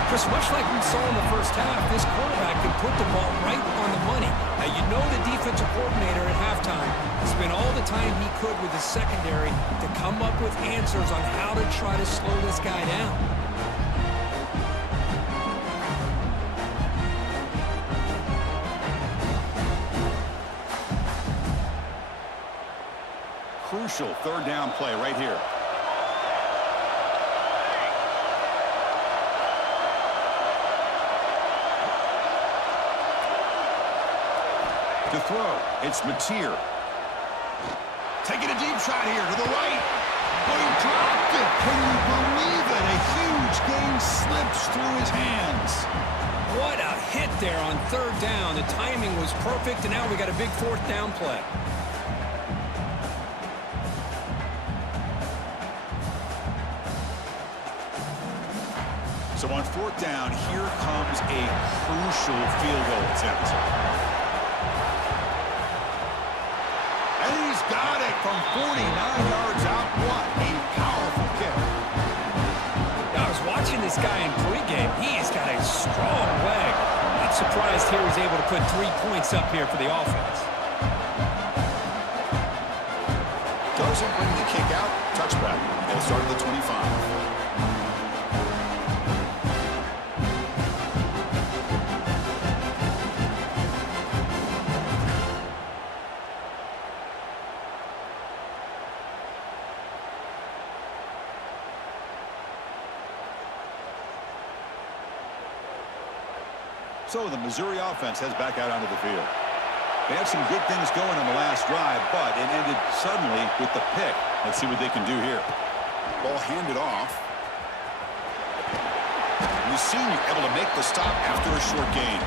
Just much like we saw in the first half, this quarterback can put the ball right on the money. Now, you know the defensive coordinator at halftime spent all the time he could with his secondary to come up with answers on how to try to slow this guy down. Crucial third down play right here. To throw, it's Mateer. Taking a deep shot here to the right. Oh, he dropped it. Can you believe it? A huge gain slips through his hands. What a hit there on third down. The timing was perfect, and now we got a big fourth down play. So on fourth down, here comes a crucial field goal attempt. And he's got it from 49 yards out. What a powerful kick. I was watching this guy in pregame. He's got a strong leg. Not surprised here he's able to put 3 points up here for the offense. Doesn't bring the kick out. Touchback. They'll start at the 25. So the Missouri offense heads back out onto the field. They had some good things going on the last drive, but it ended suddenly with the pick. Let's see what they can do here. Ball handed off. The senior able to make the stop after a short gain.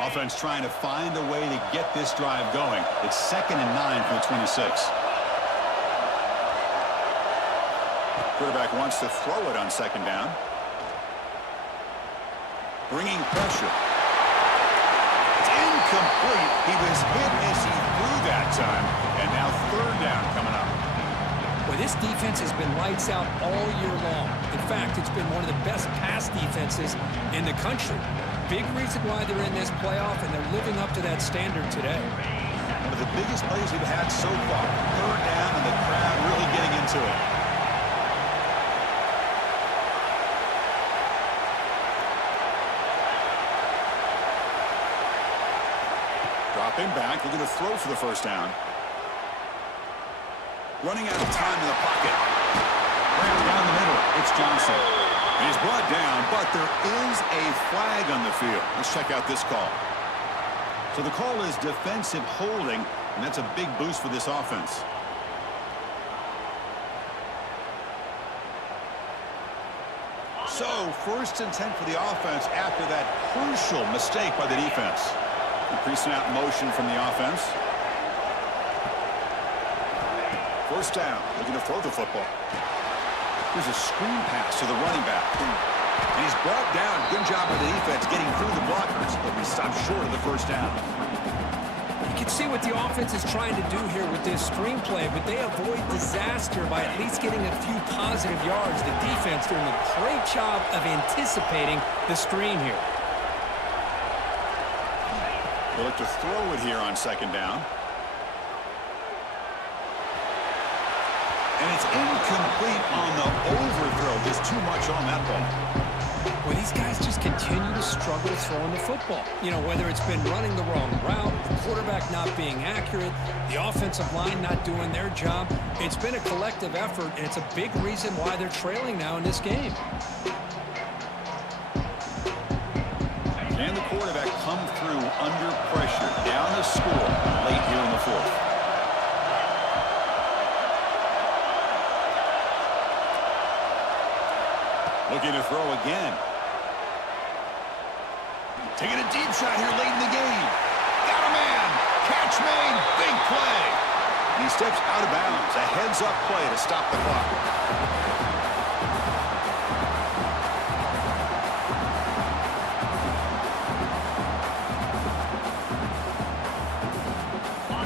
Offense trying to find a way to get this drive going. It's 2nd and 9 for the 26. Quarterback wants to throw it on second down. Bringing pressure. It's incomplete. He was hit as he threw that time. And now third down coming up. Well, this defense has been lights out all year long. In fact, it's been one of the best pass defenses in the country. Big reason why they're in this playoff, and they're living up to that standard today. One of the biggest plays we've had so far. Third down, and the crowd really getting into it. Dropping back, looking to throw for the first down. Running out of time in the pocket. Right down the middle, it's Johnson. And he's brought down, but there is a flag on the field. Let's check out this call. So the call is defensive holding, and that's a big boost for this offense. So, first and 10 for the offense after that crucial mistake by the defense. The pre-snap motion from the offense. First down, looking to throw the football. Here's a screen pass to the running back. And he's brought down. Good job of the defense getting through the blockers, but we stopped short of the first down. You can see what the offense is trying to do here with this screenplay, but they avoid disaster by at least getting a few positive yards. The defense doing a great job of anticipating the screen here. They'll look to throw it here on second down. And it's incomplete on the overthrow. There's too much on that ball. Well, these guys just continue to struggle throwing the football. You know, whether it's been running the wrong route, the quarterback not being accurate, the offensive line not doing their job. It's been a collective effort, and it's a big reason why they're trailing now in this game. Can the quarterback come through under pressure, down the score late here in the fourth? Looking to throw again. Taking a deep shot here late in the game. Got a man. Catch made. Big play. He steps out of bounds. A heads-up play to stop the clock.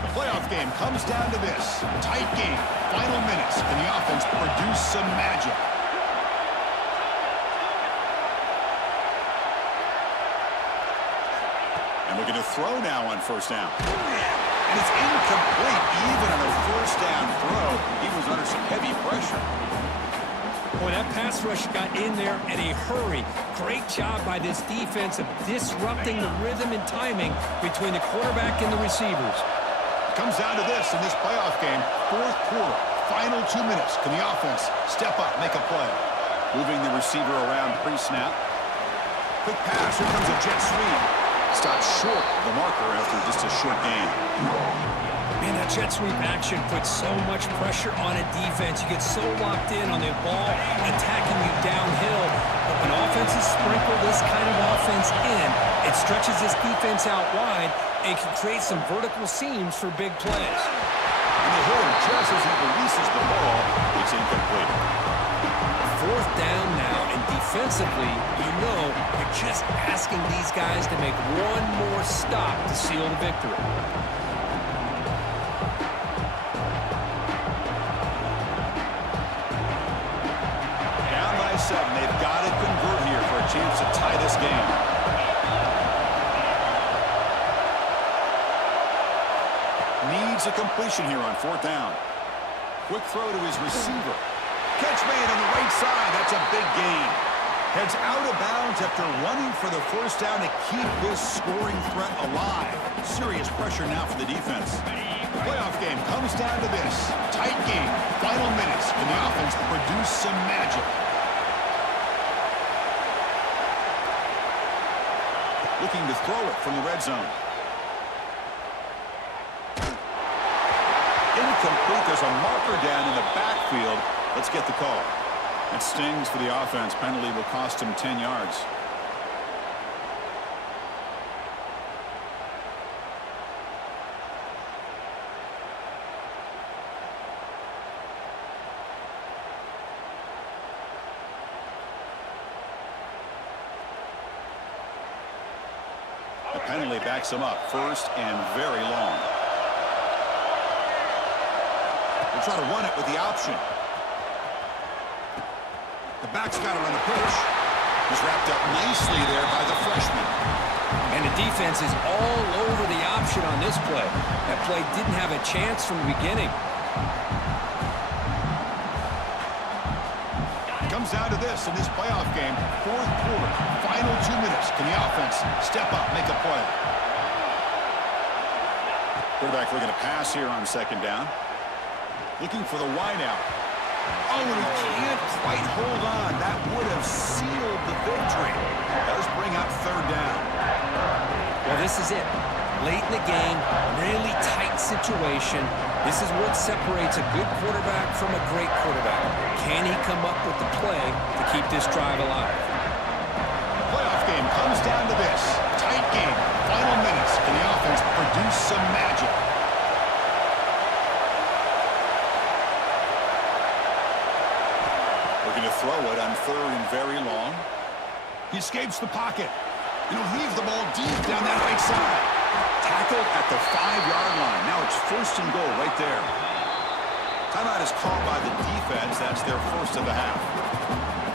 The playoff game comes down to this. Tight game. Final minutes. Can the offense produce some magic? Looking to throw now on first down. And it's incomplete even on a first down throw. He was under some heavy pressure. Boy, that pass rush got in there in a hurry. Great job by this defense of disrupting the rhythm and timing between the quarterback and the receivers. It comes down to this in this playoff game. Fourth quarter, final 2 minutes. Can the offense step up, make a play? Moving the receiver around pre-snap. Quick pass. Here comes a jet sweep. Stops short of the marker after just a short game. Man, that jet sweep action puts so much pressure on a defense. You get so locked in on the ball attacking you downhill. But when offenses sprinkle this kind of offense in, it stretches this defense out wide and can create some vertical seams for big plays. And the hitter, just as he releases the ball, it's incomplete. Fourth down now, and defensively, you know, you're just asking these guys to make one more stop to seal the victory. Down by 7, they've got to convert here for a chance to tie this game. Needs a completion here on fourth down. Quick throw to his receiver. Catch made on the right side. That's a big gain. Heads out of bounds after running for the first down to keep this scoring threat alive. Serious pressure now for the defense. The playoff game comes down to this. Tight game. Final minutes. Can the offense produce some magic? Looking to throw it from the red zone. Incomplete. There's a marker down in the backfield. Let's get the call. It stings for the offense. Penalty will cost him 10 yards. The penalty backs him up. First and very long. We'll try to run it with the option. The back's got it on the pitch. He's wrapped up nicely there by the freshman. And the defense is all over the option on this play. That play didn't have a chance from the beginning. It comes down to this in this playoff game. Fourth quarter, final 2 minutes. Can the offense step up, make a play? Quarterback looking to pass here on second down. Looking for the wideout. Oh, and he can't quite hold on. That would have sealed the victory. Does bring up third down. Well, this is it. Late in the game, really tight situation. This is what separates a good quarterback from a great quarterback. Can he come up with the play to keep this drive alive? The playoff game comes down to this. Tight game. Final minutes. Can the offense produce some magic? Looking to throw it on third and very long. He escapes the pocket. And he'll leave the ball deep down that right side. Tackled at the 5-yard line. Now it's 1st and goal right there. Timeout is called by the defense. That's their first of the half.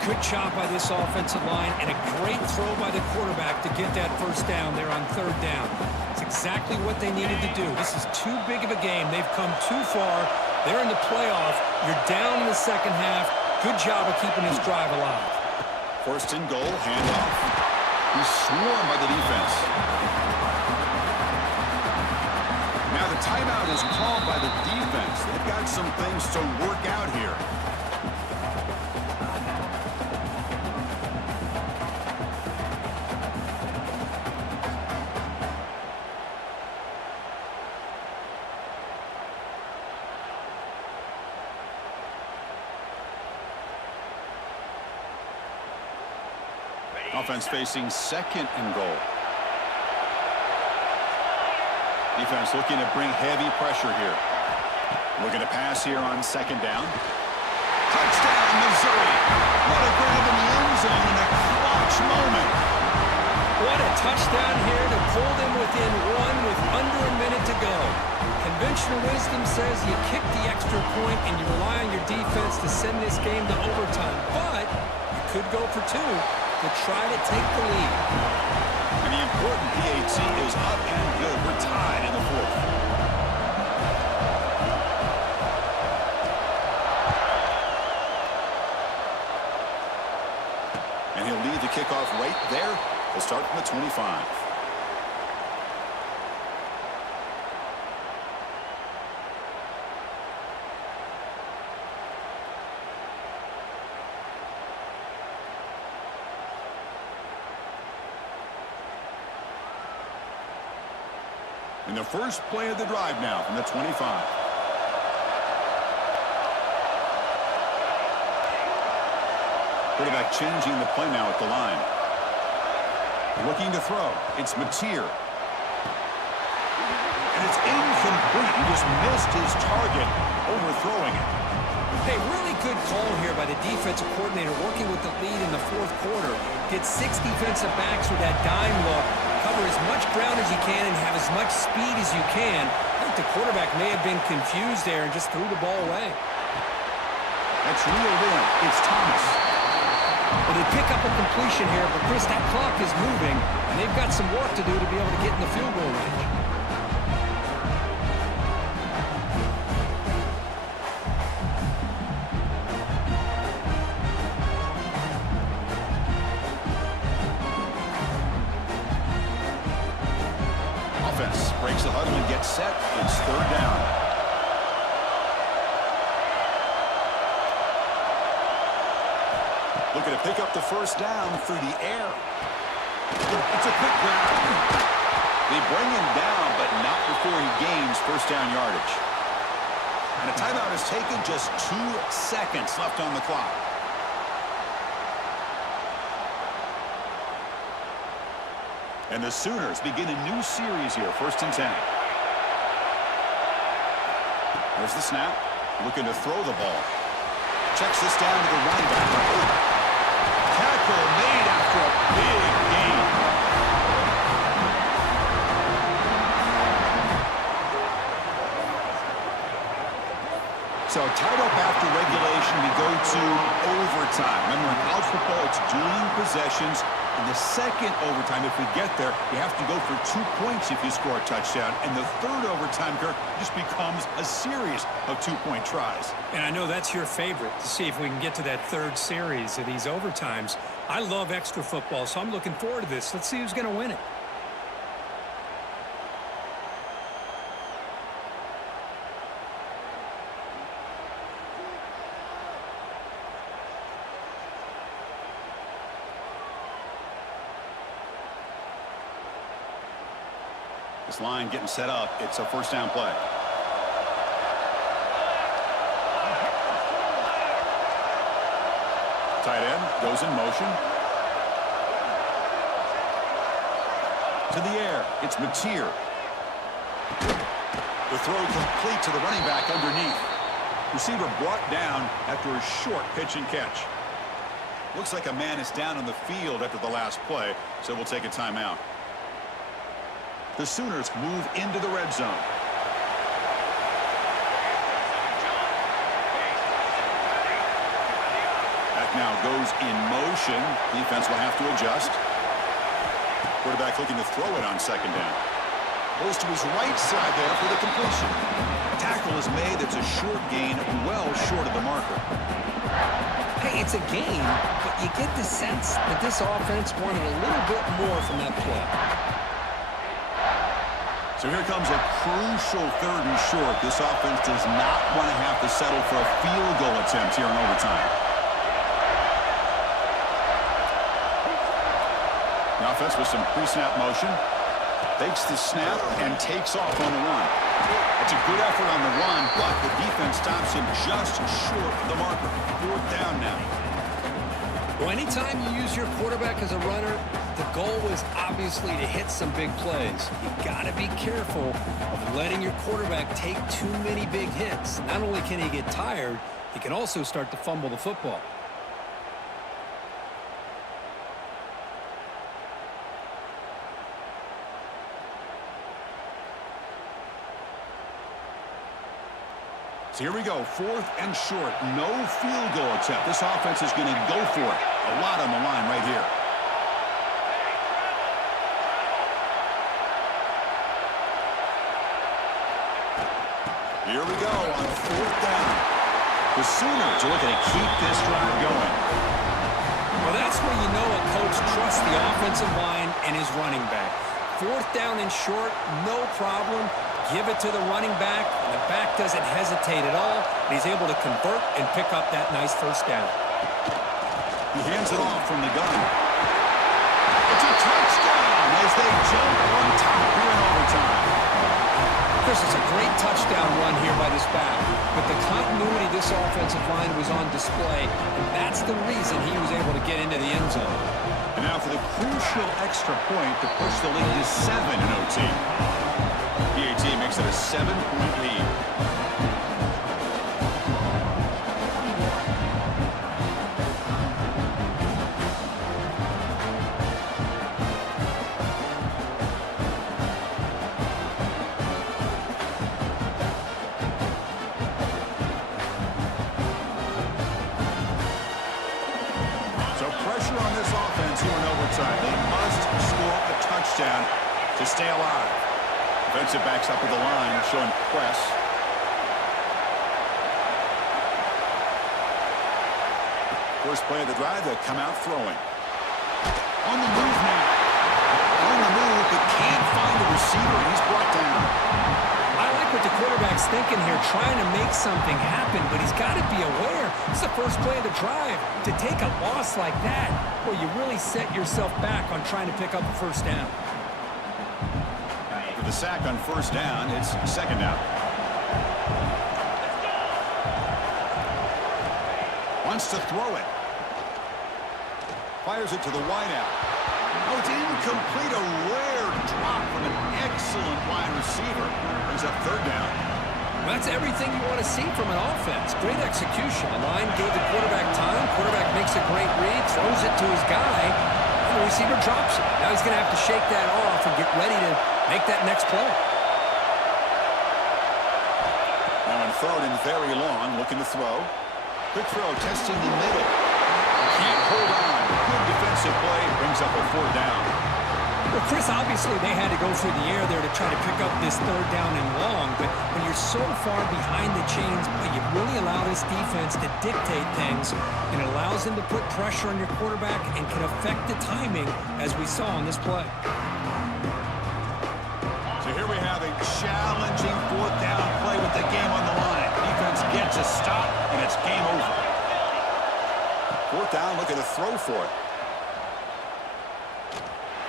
Good job by this offensive line and a great throw by the quarterback to get that 1st down there on 3rd down. It's exactly what they needed to do. This is too big of a game. They've come too far. They're in the playoff. You're down in the 2nd half. Good job of keeping this drive alive. 1st and goal, handoff. He's swarmed by the defense. Now the timeout is called by the defense. They've got some things to work out here. Offense facing 2nd and goal. Defense looking to bring heavy pressure here. Looking to pass here on 2nd down. Touchdown, Missouri. What a grab in the end zone in a clutch moment. What a touchdown here to pull them within 1 with under a minute to go. Conventional wisdom says you kick the extra point and you rely on your defense to send this game to overtime. But you could go for 2. To try to take the lead. And the important PAT is up and good. We're tied in the 4th. And he'll lead the kickoff right there. We'll start from the 25. In the first play of the drive now from the 25. Quarterback changing the play now at the line. Looking to throw. It's Mateer. And it's incomplete. He just missed his target, overthrowing it. Hey, really good call here by the defensive coordinator working with the lead in the 4th quarter. Get 6 defensive backs with that dime look. Cover as much ground as you can and have as much speed as you can. I think the quarterback may have been confused there and just threw the ball away. That's reeled in. It's Thomas. Well, they pick up a completion here, but Chris, that clock is moving, and they've got some work to do to be able to get in the field goal range. Breaks the huddle and gets set. It's 3rd down. Looking to pick up the 1st down through the air. It's a quick grab. They bring him down, but not before he gains 1st down yardage. And a timeout is taken. Just 2 seconds left on the clock. And the Sooners begin a new series here, 1st and 10. There's the snap. Looking to throw the ball. Checks this down to the running back. Tackle made after a big gain. So tied up after regulation, we go to overtime. Remember, in college football, it's dueling possessions. In the 2nd overtime, if we get there, you have to go for 2 points if you score a touchdown. And the 3rd overtime, Kirk, just becomes a series of 2-point tries. And I know that's your favorite, to see if we can get to that 3rd series of these overtimes. I love extra football, so I'm looking forward to this. Let's see who's going to win it. This line getting set up. It's a 1st down play. Tight end goes in motion. To the air. It's Mateer. The throw complete to the running back underneath. Receiver brought down after a short pitch and catch. Looks like a man is down on the field after the last play, so we'll take a timeout. The Sooners move into the red zone. That now goes in motion. Defense will have to adjust. Quarterback looking to throw it on second down. Goes to his right side there for the completion. Tackle is made. It's a short gain, well short of the marker. Hey, it's a game, but you get the sense that this offense wanted a little bit more from that play. So here comes a crucial 3rd and short. This offense does not want to have to settle for a field goal attempt here in overtime. The offense with some pre-snap motion. Takes the snap and takes off on the run. It's a good effort on the run, but the defense stops him just short of the marker. 4th down now. Well, anytime you use your quarterback as a runner, the goal is obviously to hit some big plays. You got to be careful of letting your quarterback take too many big hits. Not only can he get tired, he can also start to fumble the football. So here we go, 4th and short. No field goal attempt. This offense is going to go for it. A lot on the line right here. Here we go on 4th down. The Sooners are looking to keep this drive going. Well, that's where you know a coach trusts the offensive line and his running back. 4th down and short, no problem. Give it to the running back, and the back doesn't hesitate at all. And he's able to convert and pick up that nice 1st down. He hands it off from the gun. It's a touchdown as they jump on top here in overtime. Chris, it's a great touchdown run here by this back. But the continuity of this offensive line was on display, and that's the reason he was able to get into the end zone. And now for the crucial extra point to push the lead to 7 in OT. PAT makes it a 7-point lead. So pressure on this offense here in overtime. They must score a touchdown to stay alive. Defensive backs up with the line, showing press. First play of the drive, they'll come out throwing. On the move now. On the move, but can't find the receiver, and he's brought down. I like what the quarterback's thinking here, trying to make something happen, but he's got to be aware. It's the first play of the drive. To take a loss like that, well, you really set yourself back on trying to pick up a 1st down. The sack on 1st down, it's 2nd down. Wants to throw it. Fires it to the wideout. Oh, it's incomplete. A rare drop from an excellent wide receiver. Brings up 3rd down. Well, that's everything you want to see from an offense. Great execution. The line gave the quarterback time. Quarterback makes a great read, throws it to his guy, and the receiver drops it. Now he's going to have to shake that off and get ready to make that next play. Now on 3rd and very long, looking to throw. Quick throw, testing the middle. Can't hold on. Good defensive play. Brings up a 4th down. Well, Chris, obviously they had to go through the air there to try to pick up this 3rd down and long, but when you're so far behind the chains, you really allow this defense to dictate things, and it allows them to put pressure on your quarterback and can affect the timing, as we saw on this play. So here we have a challenging 4th down play with the game on the line. Defense gets a stop, and it's game over. 4th down, looking to throw for it.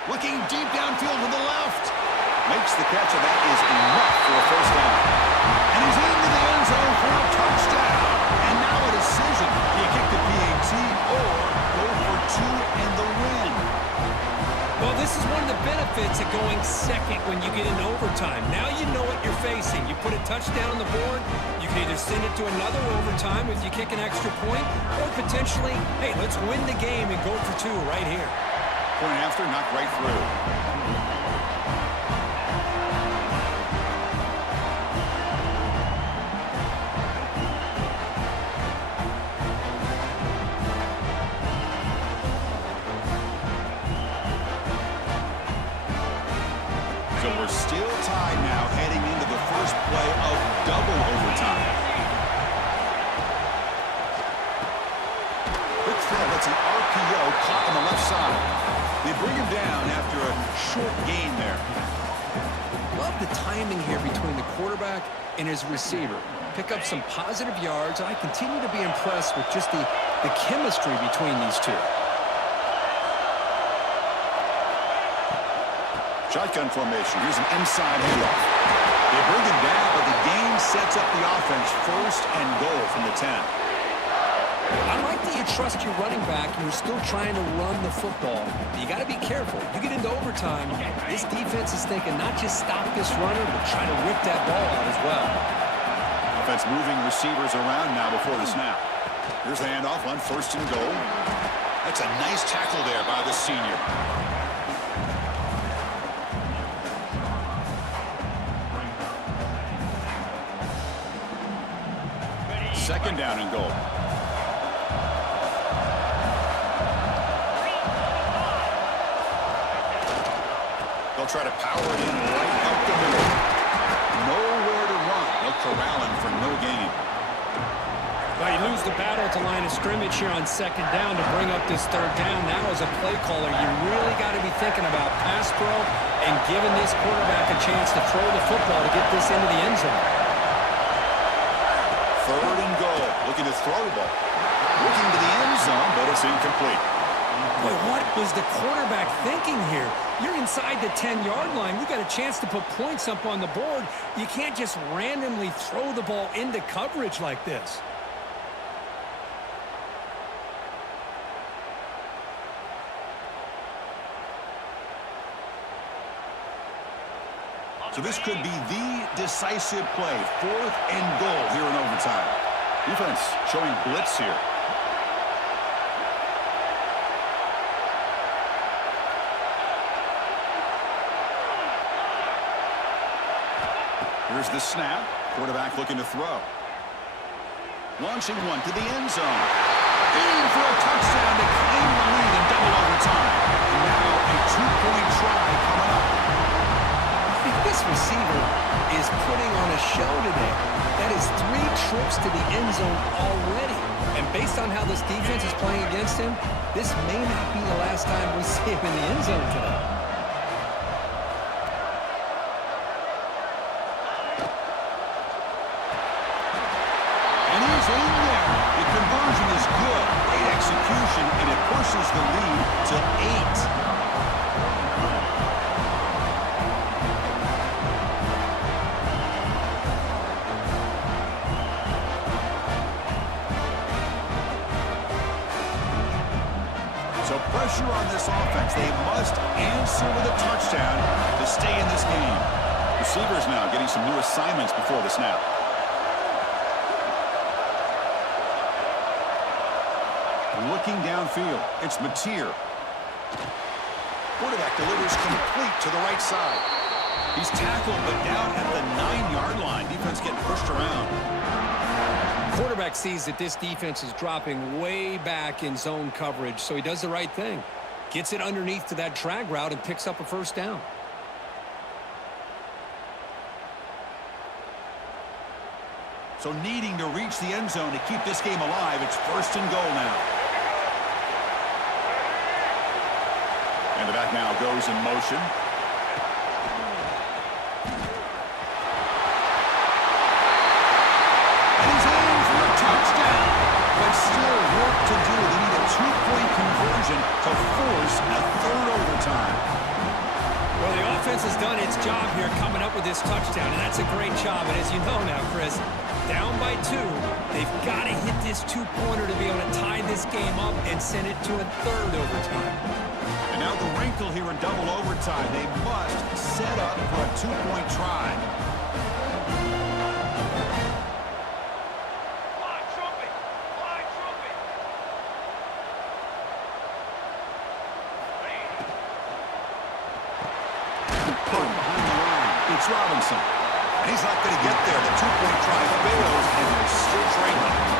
Looking deep downfield to the left. Makes the catch, and that is enough for a 1st down. And he's into the end zone for a touchdown. And now a decision. Do you kick the PAT or go for 2 and the win? Well, this is one of the benefits of going second when you get into overtime. Now you know what you're facing. You put a touchdown on the board, you can either send it to another overtime if you kick an extra point, or potentially, hey, let's win the game and go for two right here. Point after, knocked right through. So we're still tied now heading into the first play of double overtime. Quick throw, that's an RPO caught on the left side. They bring him down after a short gain there. Love the timing here between the quarterback and his receiver. Pick up some positive yards, and I continue to be impressed with just the chemistry between these two. Shotgun formation. Here's an inside handoff. They bring him down, but the game sets up the offense. First and goal from the 10. I like that you trust your running back and you're still trying to run the football. You got to be careful. You get into overtime, this defense is thinking not just stop this runner, but try to rip that ball out as well. Offense moving receivers around now before the snap. Here's the handoff on first and goal. That's a nice tackle there by the senior. Second down and goal. They'll try to power it in right up the middle. Nowhere to run. They'll corral him for no gain. Well, you lose the battle at the line of scrimmage here on second down to bring up this third down. Now as a play caller, you really got to be thinking about pass pro and giving this quarterback a chance to throw the football to get this into the end zone. Third and goal. Looking to throw the ball. Looking to the end zone, but it's incomplete. Boy, what was the quarterback thinking here? You're inside the 10-yard line. You got a chance to put points up on the board. You can't just randomly throw the ball into coverage like this. So this could be the decisive play. Fourth and goal here in overtime. Defense showing blitz here. Here's the snap. Quarterback looking to throw. Launching one to the end zone. In for a touchdown to claim the lead in double overtime. And now a two-point try coming up. This receiver is putting on a show today. That is 3 trips to the end zone already. And based on how this defense is playing against him, this may not be the last time we see him in the end zone today. And he's in there. The conversion is good. Great execution, and it pushes the lead to 8. So pressure on this offense. They must answer with a touchdown to stay in this game. Receivers now getting some new assignments before the snap. Looking downfield, it's Mateer. Quarterback delivers complete to the right side. He's tackled, but down at the 9-yard line. Defense getting pushed around. Quarterback sees that this defense is dropping way back in zone coverage, so he does the right thing. Gets it underneath to that drag route and picks up a first down. So needing to reach the end zone to keep this game alive, it's first and goal now. And the back now goes in motion. And he's in for a touchdown. But still work to do. They need a 2-point conversion to force a third overtime. Well, the offense has done its job here coming up with this touchdown, and that's a great job. And as you know now, Chris, down by 2, they've got to hit this 2-pointer to be able to tie this game up and send it to a third overtime. And now the wrinkle here in double overtime. They must set up for a 2-point try. It's Robinson. And he's not going to get there. The two-point try fails, and they're still trailing.